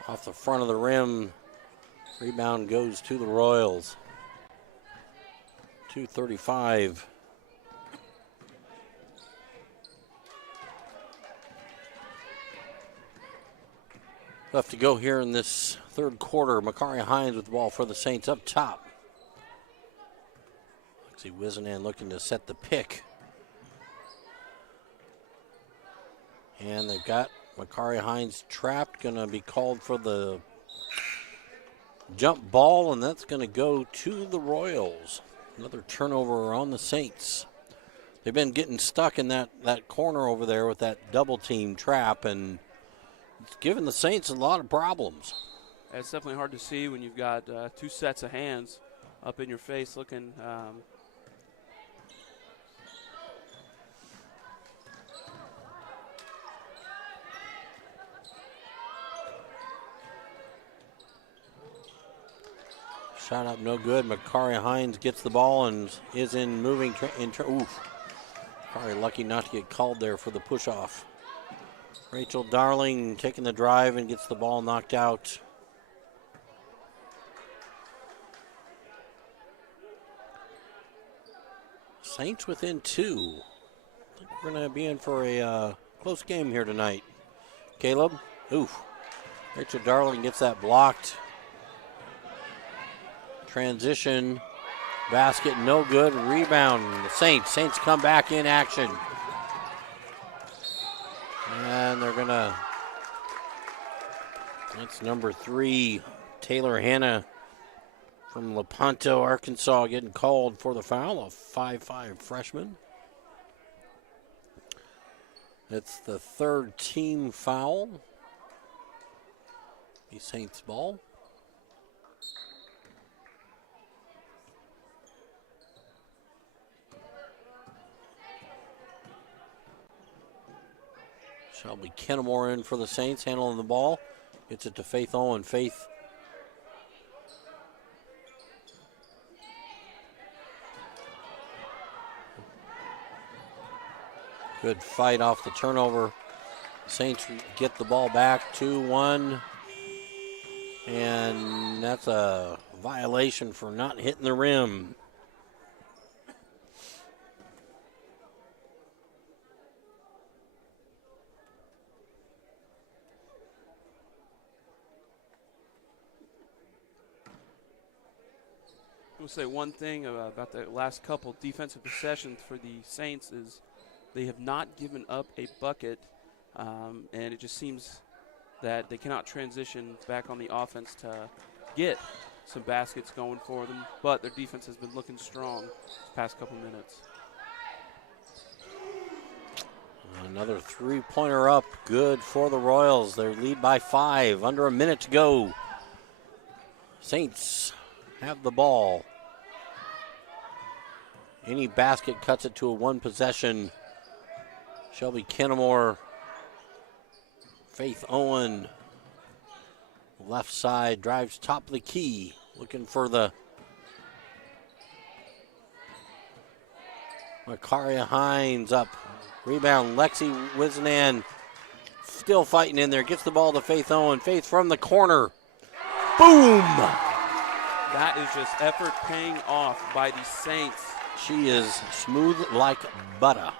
Off the front of the rim, rebound goes to the Royals. 2:35. Left to go here in this third quarter. Makari Hines with the ball for the Saints up top. Lexi Wizenan looking to set the pick. And they've got Makari Hines trapped, going to be called for the jump ball, and that's going to go to the Royals. Another turnover on the Saints. They've been getting stuck in that corner over there with that double team trap, and it's given the Saints a lot of problems. It's definitely hard to see when you've got 2 sets of hands up in your face looking. Shot up no good. Makari Hines gets the ball and is in moving. Oof. Makari lucky not to get called there for the push off. Rachel Darling taking the drive and gets the ball knocked out. Saints within 2. I think we're going to be in for a close game here tonight. Caleb, oof. Rachel Darling gets that blocked. Transition, basket no good, rebound. The Saints come back in action. And they're gonna, that's number 3, Taylor Hanna from Lepanto, Arkansas, getting called for the foul, a 5'5" freshman. It's the 3rd team foul. The Saints ball. Shelby Kennemore in for the Saints, handling the ball. Gets it to Faith Owen. Faith good fight off the turnover. Saints get the ball back, 2-1. And that's a violation for not hitting the rim. I will say one thing about the last couple defensive possessions for the Saints is they have not given up a bucket, and it just seems that they cannot transition back on the offense to get some baskets going for them, but their defense has been looking strong the past couple minutes. Another 3-pointer up, good for the Royals. They lead by 5, under a minute to go. Saints have the ball. Any basket cuts it to a 1 possession. Shelby Kennemore, Faith Owen, left side, drives top of the key, looking for the Makari Hines up. Rebound, Lexi Wizenan still fighting in there, gets the ball to Faith Owen. Faith from the corner. Boom! That is just effort paying off by the Saints. She is smooth like butter.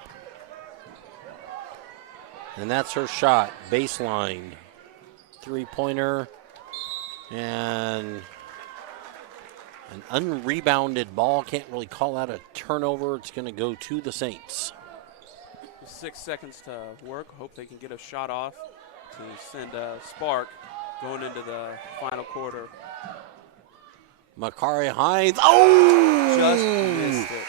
And that's her shot, baseline. 3-pointer. And an unrebounded ball. Can't really call that a turnover. It's going to go to the Saints. 6 seconds to work. Hope they can get a shot off to send a spark going into the final quarter. Makari Hines. Oh! Just missed it.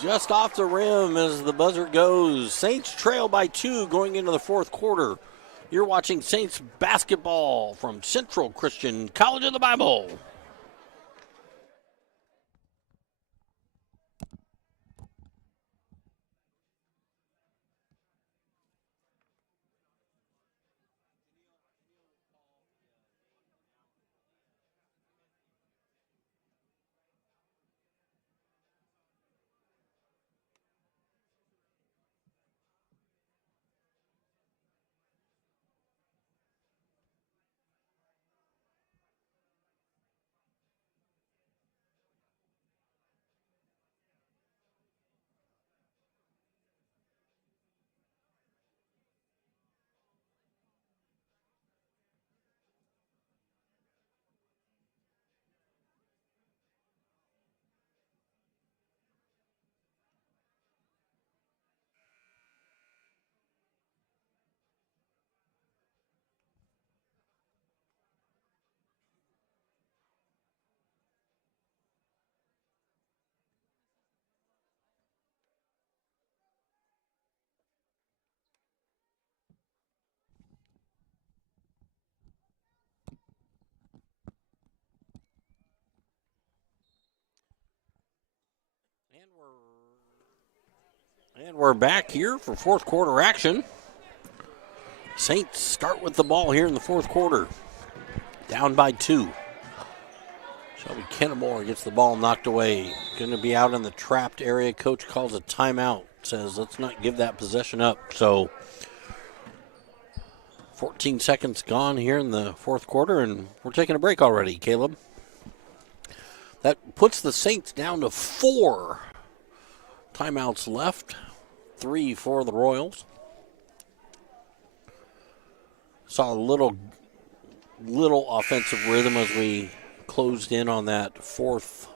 Just off the rim as the buzzer goes. Saints trail by 2 going into the 4th quarter. You're watching Saints basketball from Central Christian College of the Bible. And we're back here for fourth quarter action. Saints start with the ball here in the fourth quarter. Down by 2. Shelby Kennemore gets the ball knocked away. Going to be out in the trapped area. Coach calls a timeout. Says, let's not give that possession up. So 14 seconds gone here in the fourth quarter, and we're taking a break already, Caleb. That puts the Saints down to 4 timeouts left. 3 for the Royals. Saw a little offensive rhythm as we closed in on that fourth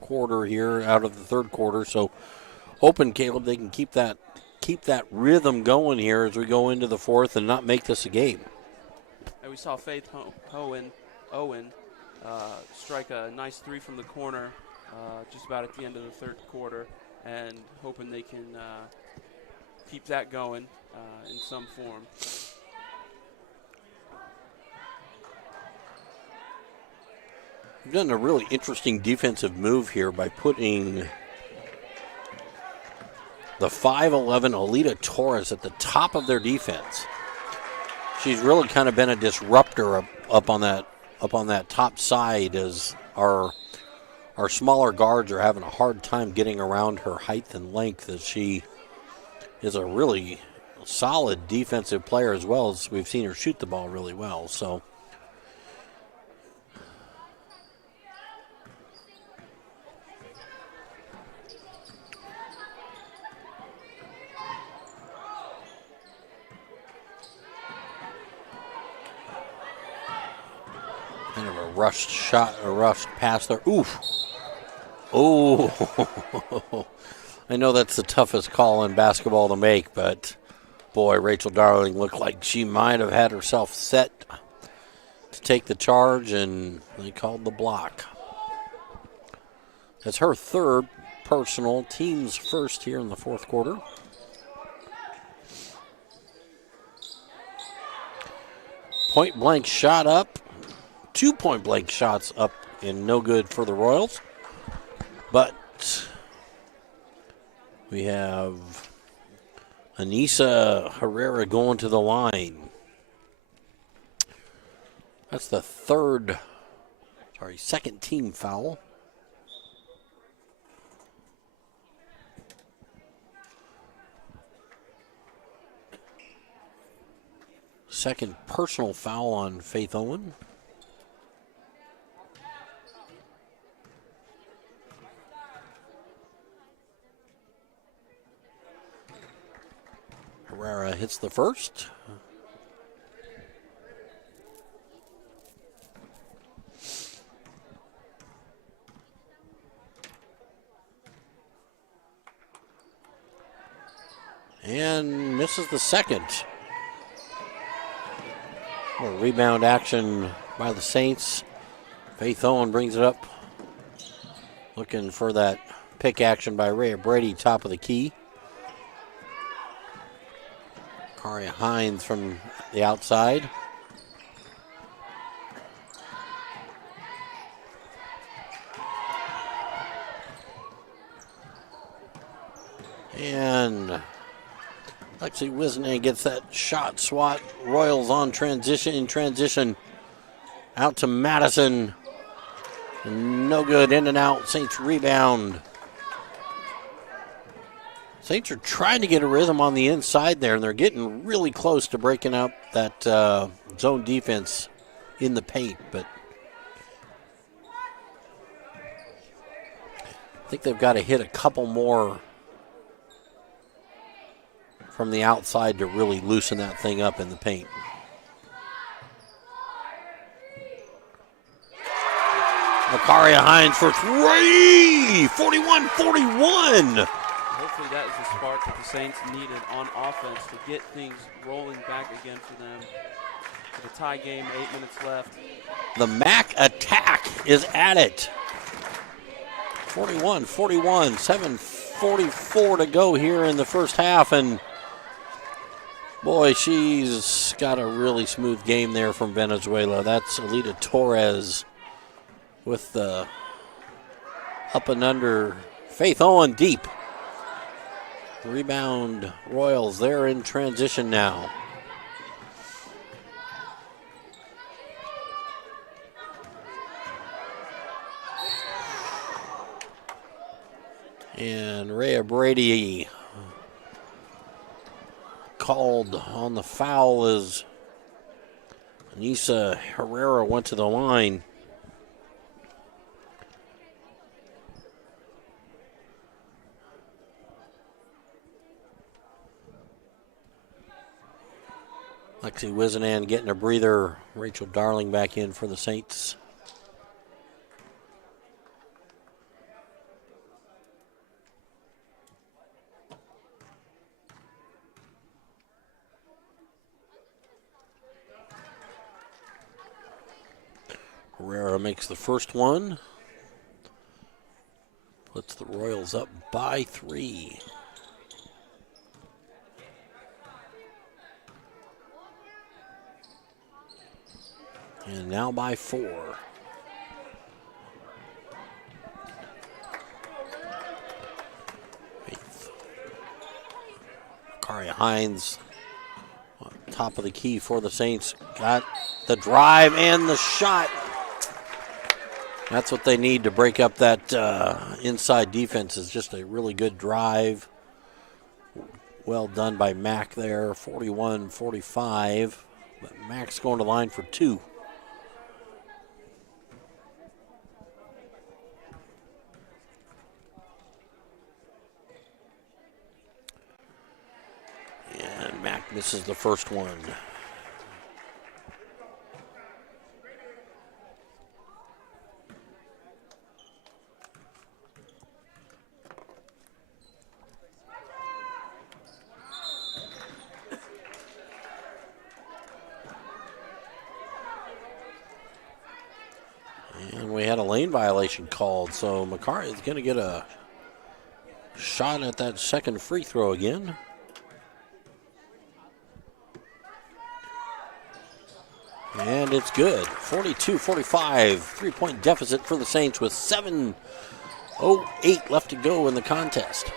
quarter here out of the third quarter. So hoping, Caleb, they can keep that rhythm going here as we go into the fourth and not make this a game. And we saw Faith Owen strike a nice 3 from the corner just about at the end of the third quarter, and hoping they can keep that going in some form. We've done a really interesting defensive move here by putting the 5'11" Alita Torres at the top of their defense. She's really kind of been a disruptor up on that top side, as our smaller guards are having a hard time getting around her height and length, as she is a really solid defensive player, as well as we've seen her shoot the ball really well. So kind of a rushed shot, a rushed pass there. Oof. Oh. I know that's the toughest call in basketball to make, but boy, Rachel Darling looked like she might have had herself set to take the charge, and they called the block. That's her third personal, team's first here in the fourth quarter. Point blank shot up. 2 point blank shots up and no good for the Royals. But we have Anissa Herrera going to the line. That's the second team foul. Second personal foul on Faith Owen. Herrera hits the first. And misses the second. A rebound action by the Saints. Faith Owen brings it up. Looking for that pick action by Rhea Brady, top of the key. Karia Hines from the outside. And Lexi Wisney gets that shot. SWAT. Royals on transition. Out to Madison. No good. In and out. Saints rebound. Saints are trying to get a rhythm on the inside there, and they're getting really close to breaking up that zone defense in the paint. But I think they've got to hit a couple more from the outside to really loosen that thing up in the paint. Makaria Hines for 3! 41-41! Hopefully that is the spark that the Saints needed on offense to get things rolling back again for them. For the tie game, 8 minutes left. The MAC attack is at it. 41-41, 7:44 to go here in the first half, and boy, she's got a really smooth game there from Venezuela. That's Alita Torres with the up and under. Faith Owen deep. Rebound Royals. They're in transition now. And Rhea Brady called on the foul as Anissa Herrera went to the line. Lexi Wizenan getting a breather. Rachel Darling back in for the Saints. Herrera makes the first one. Puts the Royals up by 3. And now by 4. Kari Hines on top of the key for the Saints. Got the drive and the shot. That's what they need to break up that inside defense, is just a really good drive. Well done by Mack there, 41-45. But Mack's going to line for 2. And Mack misses the first one. And we had a lane violation called, so Makari is going to get a shot at that second free throw again. And it's good. 42-45, 3-point deficit for the Saints with 7:08 left to go in the contest.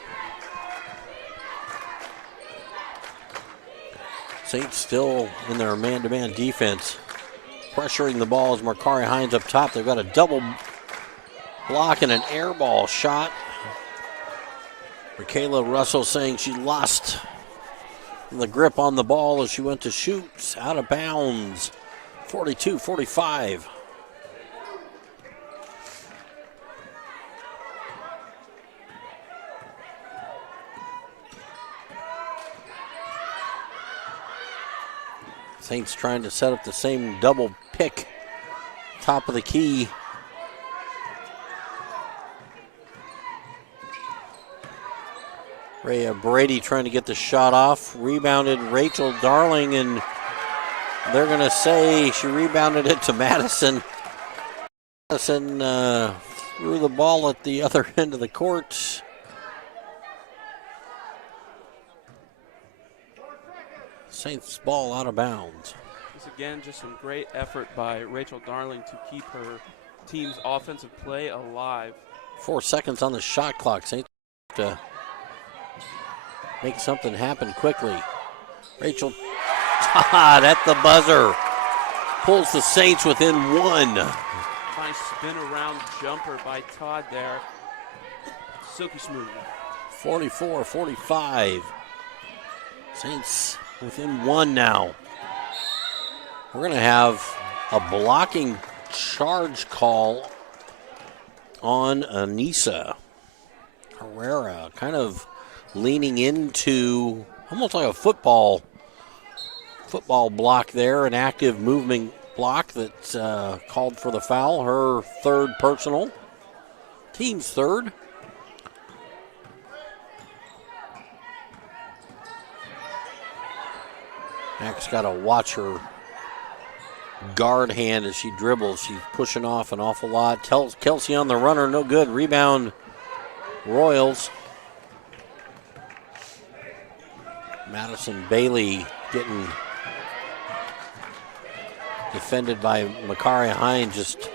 Saints still in their man-to-man defense, pressuring the ball as Makari Hines up top. They've got a double block and an air ball shot. Michaela Russell saying she lost the grip on the ball as she went to shoot. Out of bounds. 42-45. Saints trying to set up the same double pick. Top of the key. Rhea Brady trying to get the shot off. Rebounded Rachel Darling, and they're going to say she rebounded it to Madison. Madison threw the ball at the other end of the court. Saints ball out of bounds. This again, just some great effort by Rachel Darling to keep her team's offensive play alive. 4 seconds on the shot clock. Saints have to make something happen quickly. Rachel Todd at the buzzer pulls the Saints within 1. Nice spin around jumper by Todd there. Silky smooth. 44-45. Saints within 1 now. We're going to have a blocking charge call on Anissa Herrera, kind of leaning into almost like a football block there, an active movement block that called for the foul. Her third personal, team's third. Mack's got to watch her guard hand as she dribbles. She's pushing off an awful lot. Tells Kelsey on the runner, no good. Rebound, Royals. Madison Bailey getting defended by Makari Hines, just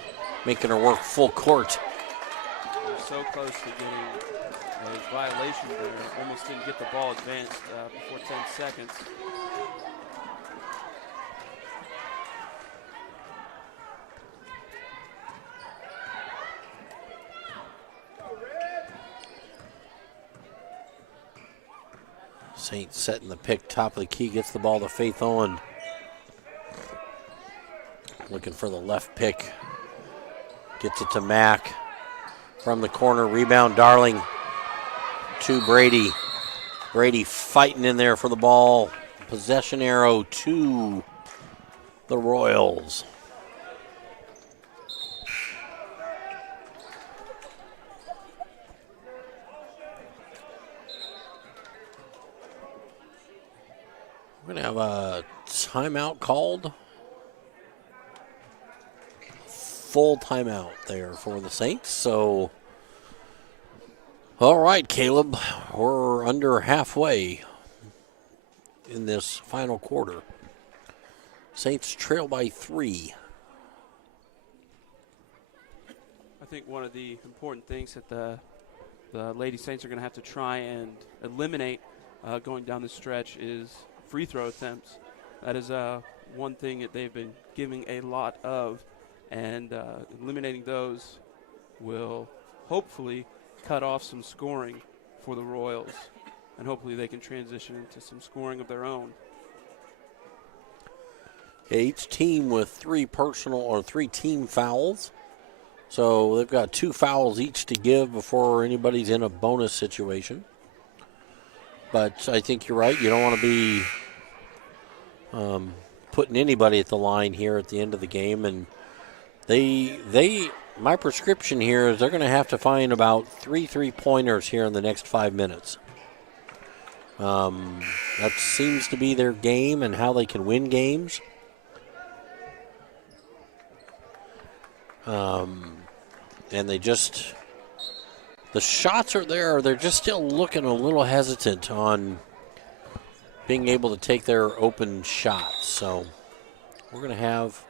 making her work full court. So close to getting Those violations there, almost didn't get the ball advanced before 10 seconds. Saints setting the pick, top of the key, gets the ball to Faith Owen. Looking for the left pick. Gets it to Mack. From the corner, rebound Darling to Brady. Brady fighting in there for the ball. Possession arrow to the Royals. We're going to have a timeout called. Full timeout there for the Saints. So, all right, Caleb, we're under halfway in this final quarter. Saints trail by 3. I think one of the important things that the Lady Saints are going to have to try and eliminate going down the stretch is free throw attempts. That is one thing that they've been giving a lot of, and eliminating those will hopefully cut off some scoring for the Royals, and hopefully they can transition into some scoring of their own. Each team with 3 personal or 3 team fouls. So they've got 2 fouls each to give before anybody's in a bonus situation. But I think you're right. You don't want to be putting anybody at the line here at the end of the game. And my prescription here is they're going to have to find about 3 3-pointers here in the next 5 minutes. That seems to be their game and how they can win games. And the shots are there. They're just still looking a little hesitant on being able to take their open shots. So we're going to have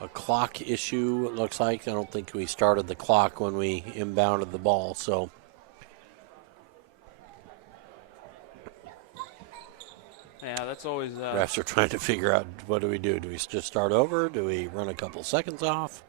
a clock issue, it looks like. I don't think we started the clock when we inbounded the ball. So yeah, that's always... refs are trying to figure out, what do we do? Do we just start over? Do we run a couple seconds off?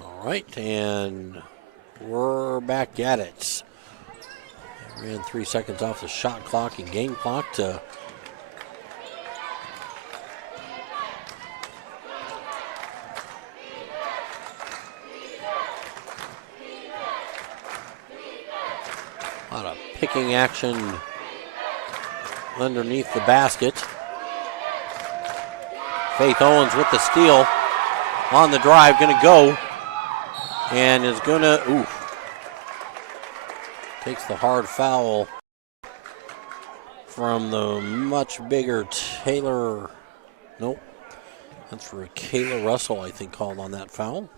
All right, and we're back at it. Ran 3 seconds off the shot clock and game clock to a lot of picking action underneath the basket. Faith Owens with the steal on the drive, going to go and is going to, takes the hard foul from the much bigger Taylor. Nope. That's for Kayla Russell, I think, called on that foul.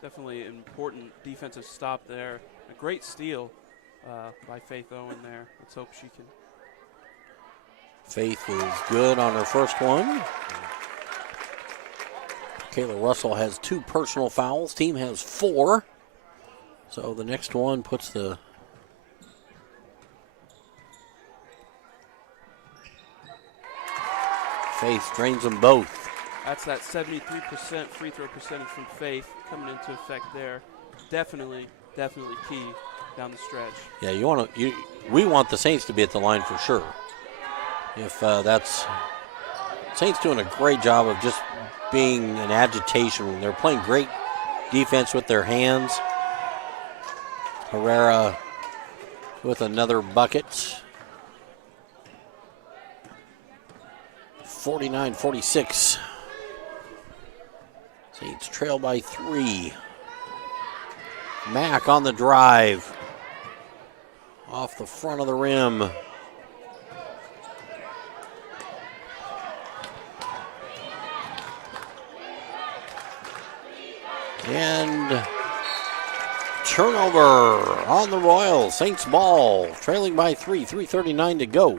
Definitely an important defensive stop there. A great steal by Faith Owen there. Let's hope she can. Faith is good on her first one. Kayla Russell has 2 personal fouls. Team has 4. So the next one puts the Faith drains them both. That's that 73% free throw percentage from Faith coming into effect there. Definitely key down the stretch. Yeah, we want the Saints to be at the line for sure. If that's Saints doing a great job of just being an agitation. They're playing great defense with their hands. Herrera with another bucket. 49-46. Saints trail by 3. Mack on the drive. Off the front of the rim. And turnover on the Royals. Saints ball, trailing by 3:39 to go.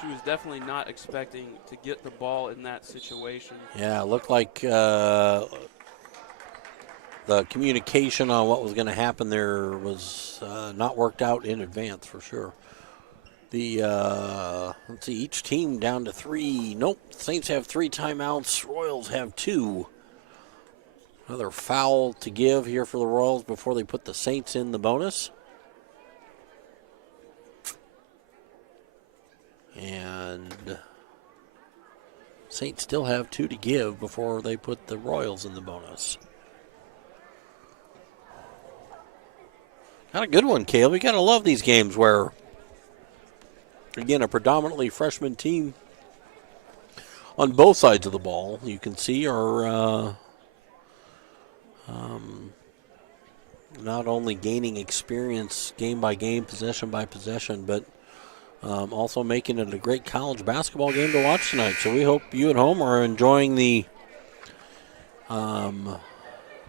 She was definitely not expecting to get the ball in that situation. Yeah, it looked like the communication on what was going to happen there was not worked out in advance for sure. Let's see, each team down to 3. Nope, Saints have 3 timeouts. Royals have 2. Another foul to give here for the Royals before they put the Saints in the bonus. And Saints still have 2 to give before they put the Royals in the bonus. Got a good one, Caleb. You got to love these games where, again, a predominantly freshman team on both sides of the ball, you can see, are not only gaining experience game by game, possession by possession, but also making it a great college basketball game to watch tonight. So we hope you at home are enjoying the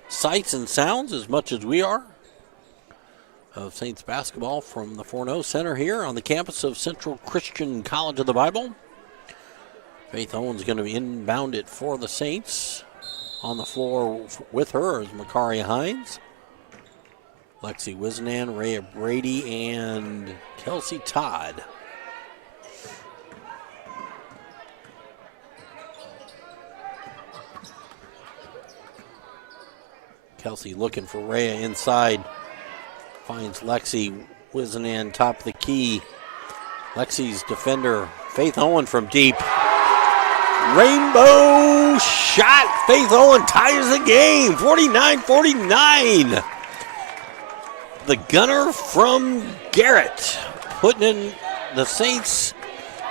sights and sounds as much as we are of Saints basketball from the Forno Center here on the campus of Central Christian College of the Bible. Faith Owens going to inbound it for the Saints. On the floor with her is Makaria Hines, Lexi Wisnan, Rhea Brady, and Kelsey Todd. Kelsey looking for Rhea inside. Finds Lexi Wisnan top of the key. Lexi's defender, Faith Owen from deep. Rainbow shot. Faith Owen ties the game, 49-49. The gunner from Garrett putting in the Saints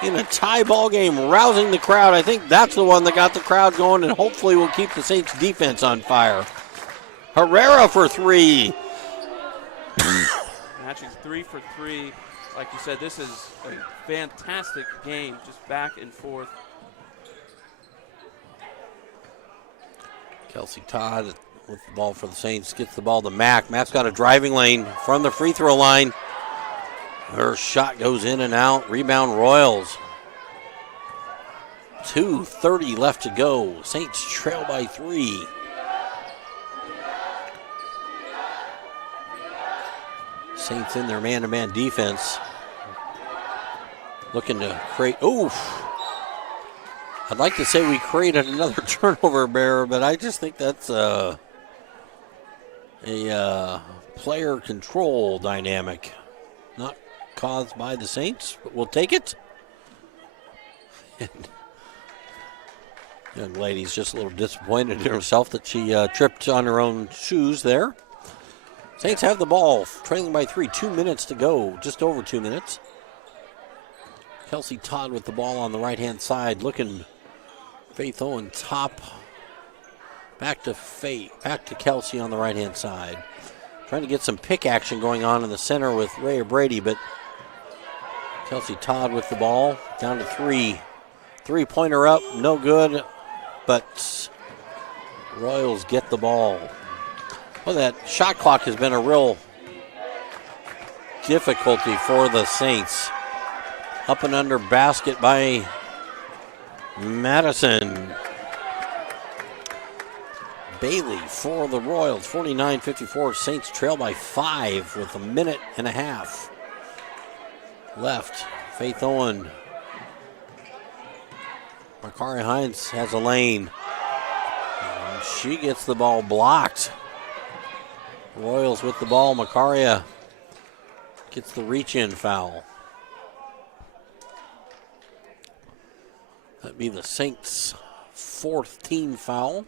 in a tie ball game, rousing the crowd. I think that's the one that got the crowd going and hopefully will keep the Saints defense on fire. Herrera for 3. Matching 3 for 3. Like you said, this is a fantastic game, just back and forth. Kelsey Todd with the ball for the Saints, gets the ball to Mack. Mack's got a driving lane from the free throw line. Her shot goes in and out. Rebound Royals. 2:30 left to go. Saints trail by 3. Saints in their man-to-man defense. Looking to create, oof. I'd like to say we created another turnover bearer, but I just think that's a player control dynamic. Not caused by the Saints, but we'll take it. Young lady's just a little disappointed in herself that she tripped on her own shoes there. Saints have the ball, trailing by 3, 2 minutes to go, just over 2 minutes. Kelsey Todd with the ball on the right-hand side, looking Faith Owen top. Back to Kelsey on the right-hand side. Trying to get some pick action going on in the center with Rhea Brady, but Kelsey Todd with the ball, down to 3. 3-pointer up, no good, but Royals get the ball. Well, that shot clock has been a real difficulty for the Saints. Up and under basket by Madison. Bailey for the Royals, 49-54. Saints trail by 5 with 1.5 minutes left. Faith Owen. Makari Hines has a lane. And she gets the ball blocked. Royals with the ball. Makaria gets the reach-in foul. That'd be the Saints' 4th team foul.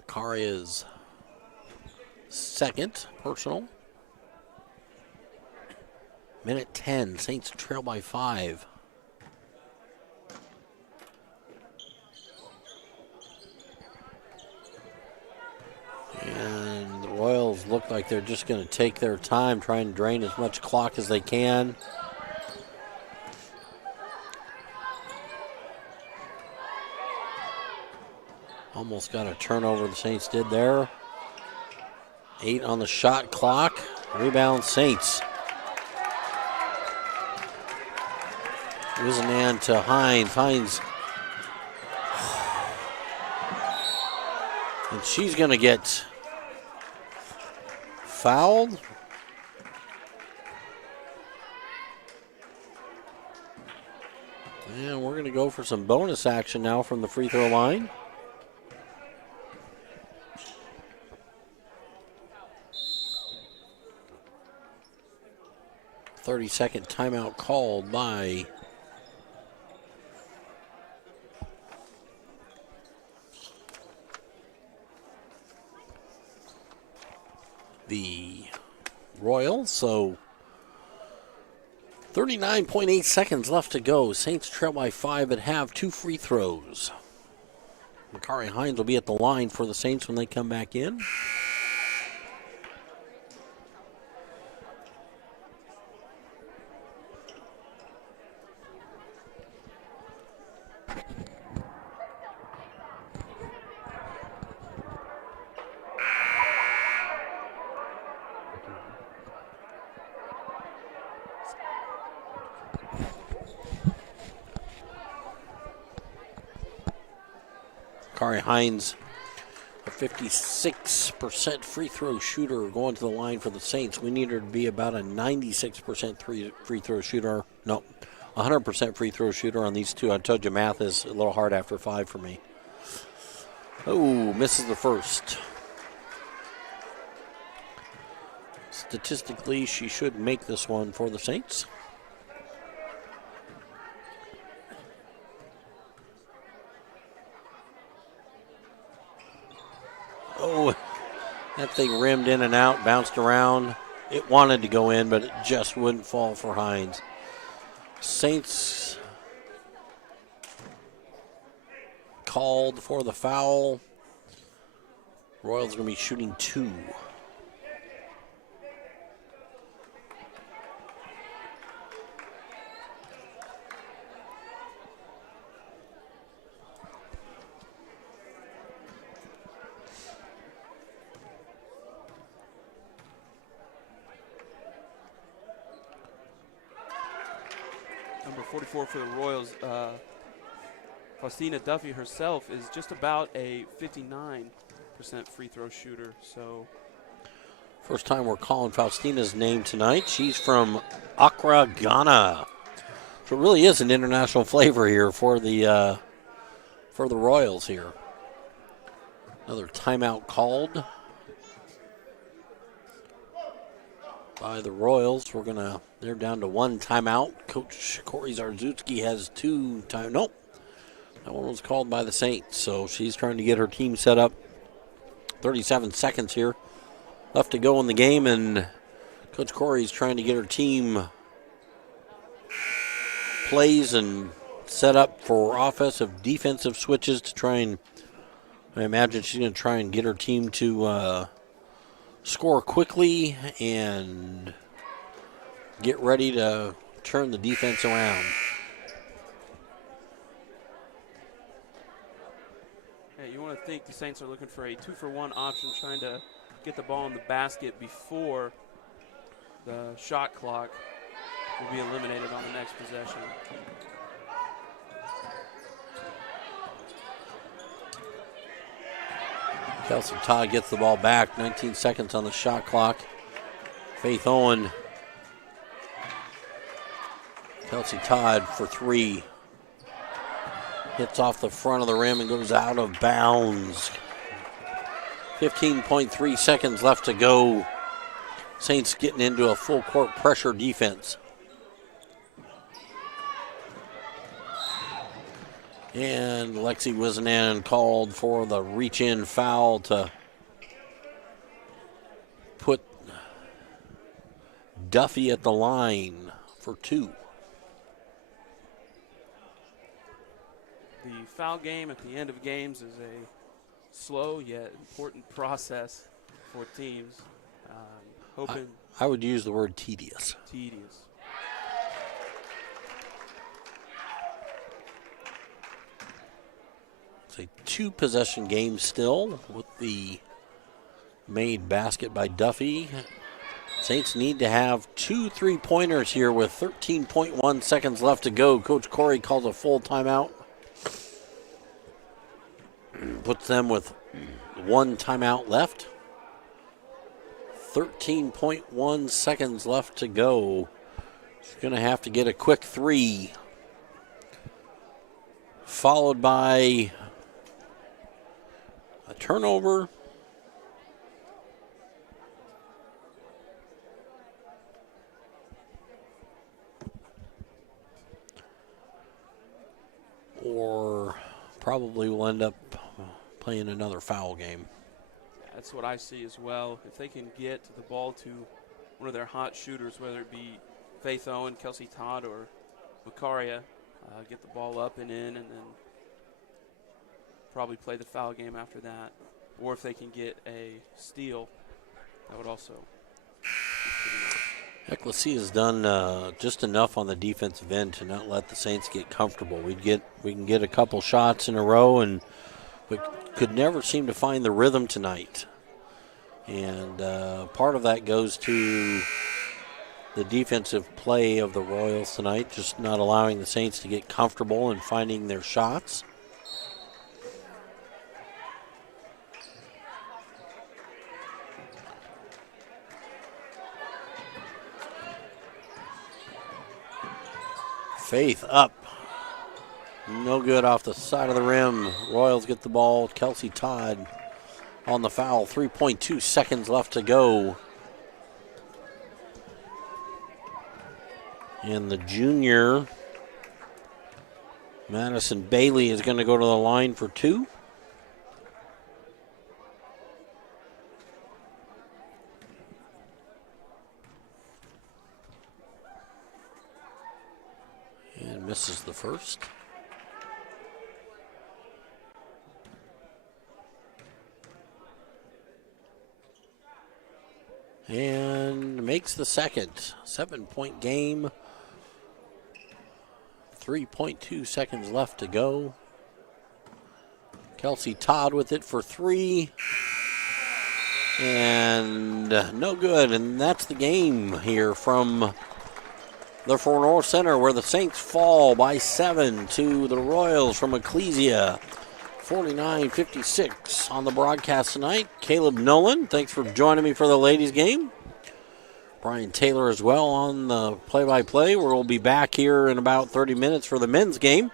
Makaria's 2nd personal. 1:10. Saints trail by 5. And the Royals look like they're just going to take their time, trying to drain as much clock as they can. Almost got a turnover, the Saints did there. 8 on the shot clock. Rebound, Saints. Wizeman to Hines. Hines. And she's going to get fouled. And we're going to go for some bonus action now from the free throw line. 30-second timeout called by the Royals. So 39.8 seconds left to go. Saints trail by 5 but have 2 free throws. Makari Hines will be at the line for the Saints when they come back in. Makari Hines, a 56% free throw shooter, going to the line for the Saints. We need her to be about a 96% free throw shooter. No, 100% free throw shooter on these two. I told you math is a little hard after 5 for me. Oh, misses the first. Statistically, she should make this one for the Saints. Oh, that thing rimmed in and out, bounced around. It wanted to go in, but it just wouldn't fall for Hines. Saints called for the foul. Royals going to be shooting 2. Number 44 for the Royals, Faustina Duffy herself is just about a 59% free throw shooter. So, first time we're calling Faustina's name tonight. She's from Accra, Ghana. So it really is an international flavor here for the Royals here. Another timeout called by the Royals. They're down to 1 timeout. Coach Corey Zarzutsky has 2 time. Nope. That one was called by the Saints. So she's trying to get her team set up. 37 seconds here left to go in the game, and Coach Corey's trying to get her team plays and set up for offensive, defensive switches to try and, I imagine she's going to try and get her team to score quickly and get ready to turn the defense around. hey, you want to think the Saints are looking for a 2-for-1 option, trying to get the ball in the basket before the shot clock will be eliminated on the next possession. Kelsey Todd gets the ball back. 19 seconds on the shot clock. Faith Owen. Kelsey Todd for 3. Hits off the front of the rim and goes out of bounds. 15.3 seconds left to go. Saints getting into a full court pressure defense. And Lexi Wizeman called for the reach-in foul to put Duffy at the line for 2. The foul game at the end of games is a slow yet important process for teams. Hoping I would use the word tedious. tedious. It's a 2-possession game still with the made basket by Duffy. Saints need to have 2 3-pointers here with 13.1 seconds left to go. Coach Corey calls a full timeout. Puts them with 1 timeout left. 13.1 seconds left to go. He's going to have to get a quick 3. Followed by a turnover. Or probably will end up playing another foul game. That's what I see as well. If they can get the ball to one of their hot shooters, whether it be Faith Owen, Kelsey Todd, or Macaria, get the ball up and in, and then probably play the foul game after that. Or if they can get a steal, that would also. Ecclesia has done just enough on the defensive end to not let the Saints get comfortable. We can get a couple shots in a row, but could never seem to find the rhythm tonight. And part of that goes to the defensive play of the Royals tonight, just not allowing the Saints to get comfortable and finding their shots. Faith up. No good off the side of the rim. Royals get the ball. Kelsey Todd on the foul. 3.2 seconds left to go. And the junior, Madison Bailey, is going to go to the line for 2. And misses the first. And makes the second. 7-point game. 3.2 seconds left to go. Kelsey Todd with it for 3. And no good. And that's the game here from the Fort North Center, where the Saints fall by 7 to the Royals from Ecclesia. 49-56 on the broadcast tonight. Caleb Nolan, thanks for joining me for the ladies' game. Brian Taylor as well on the play-by-play. We'll be back here in about 30 minutes for the men's game.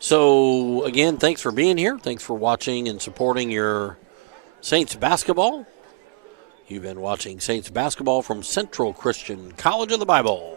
So, again, thanks for being here. Thanks for watching and supporting your Saints basketball. You've been watching Saints basketball from Central Christian College of the Bible.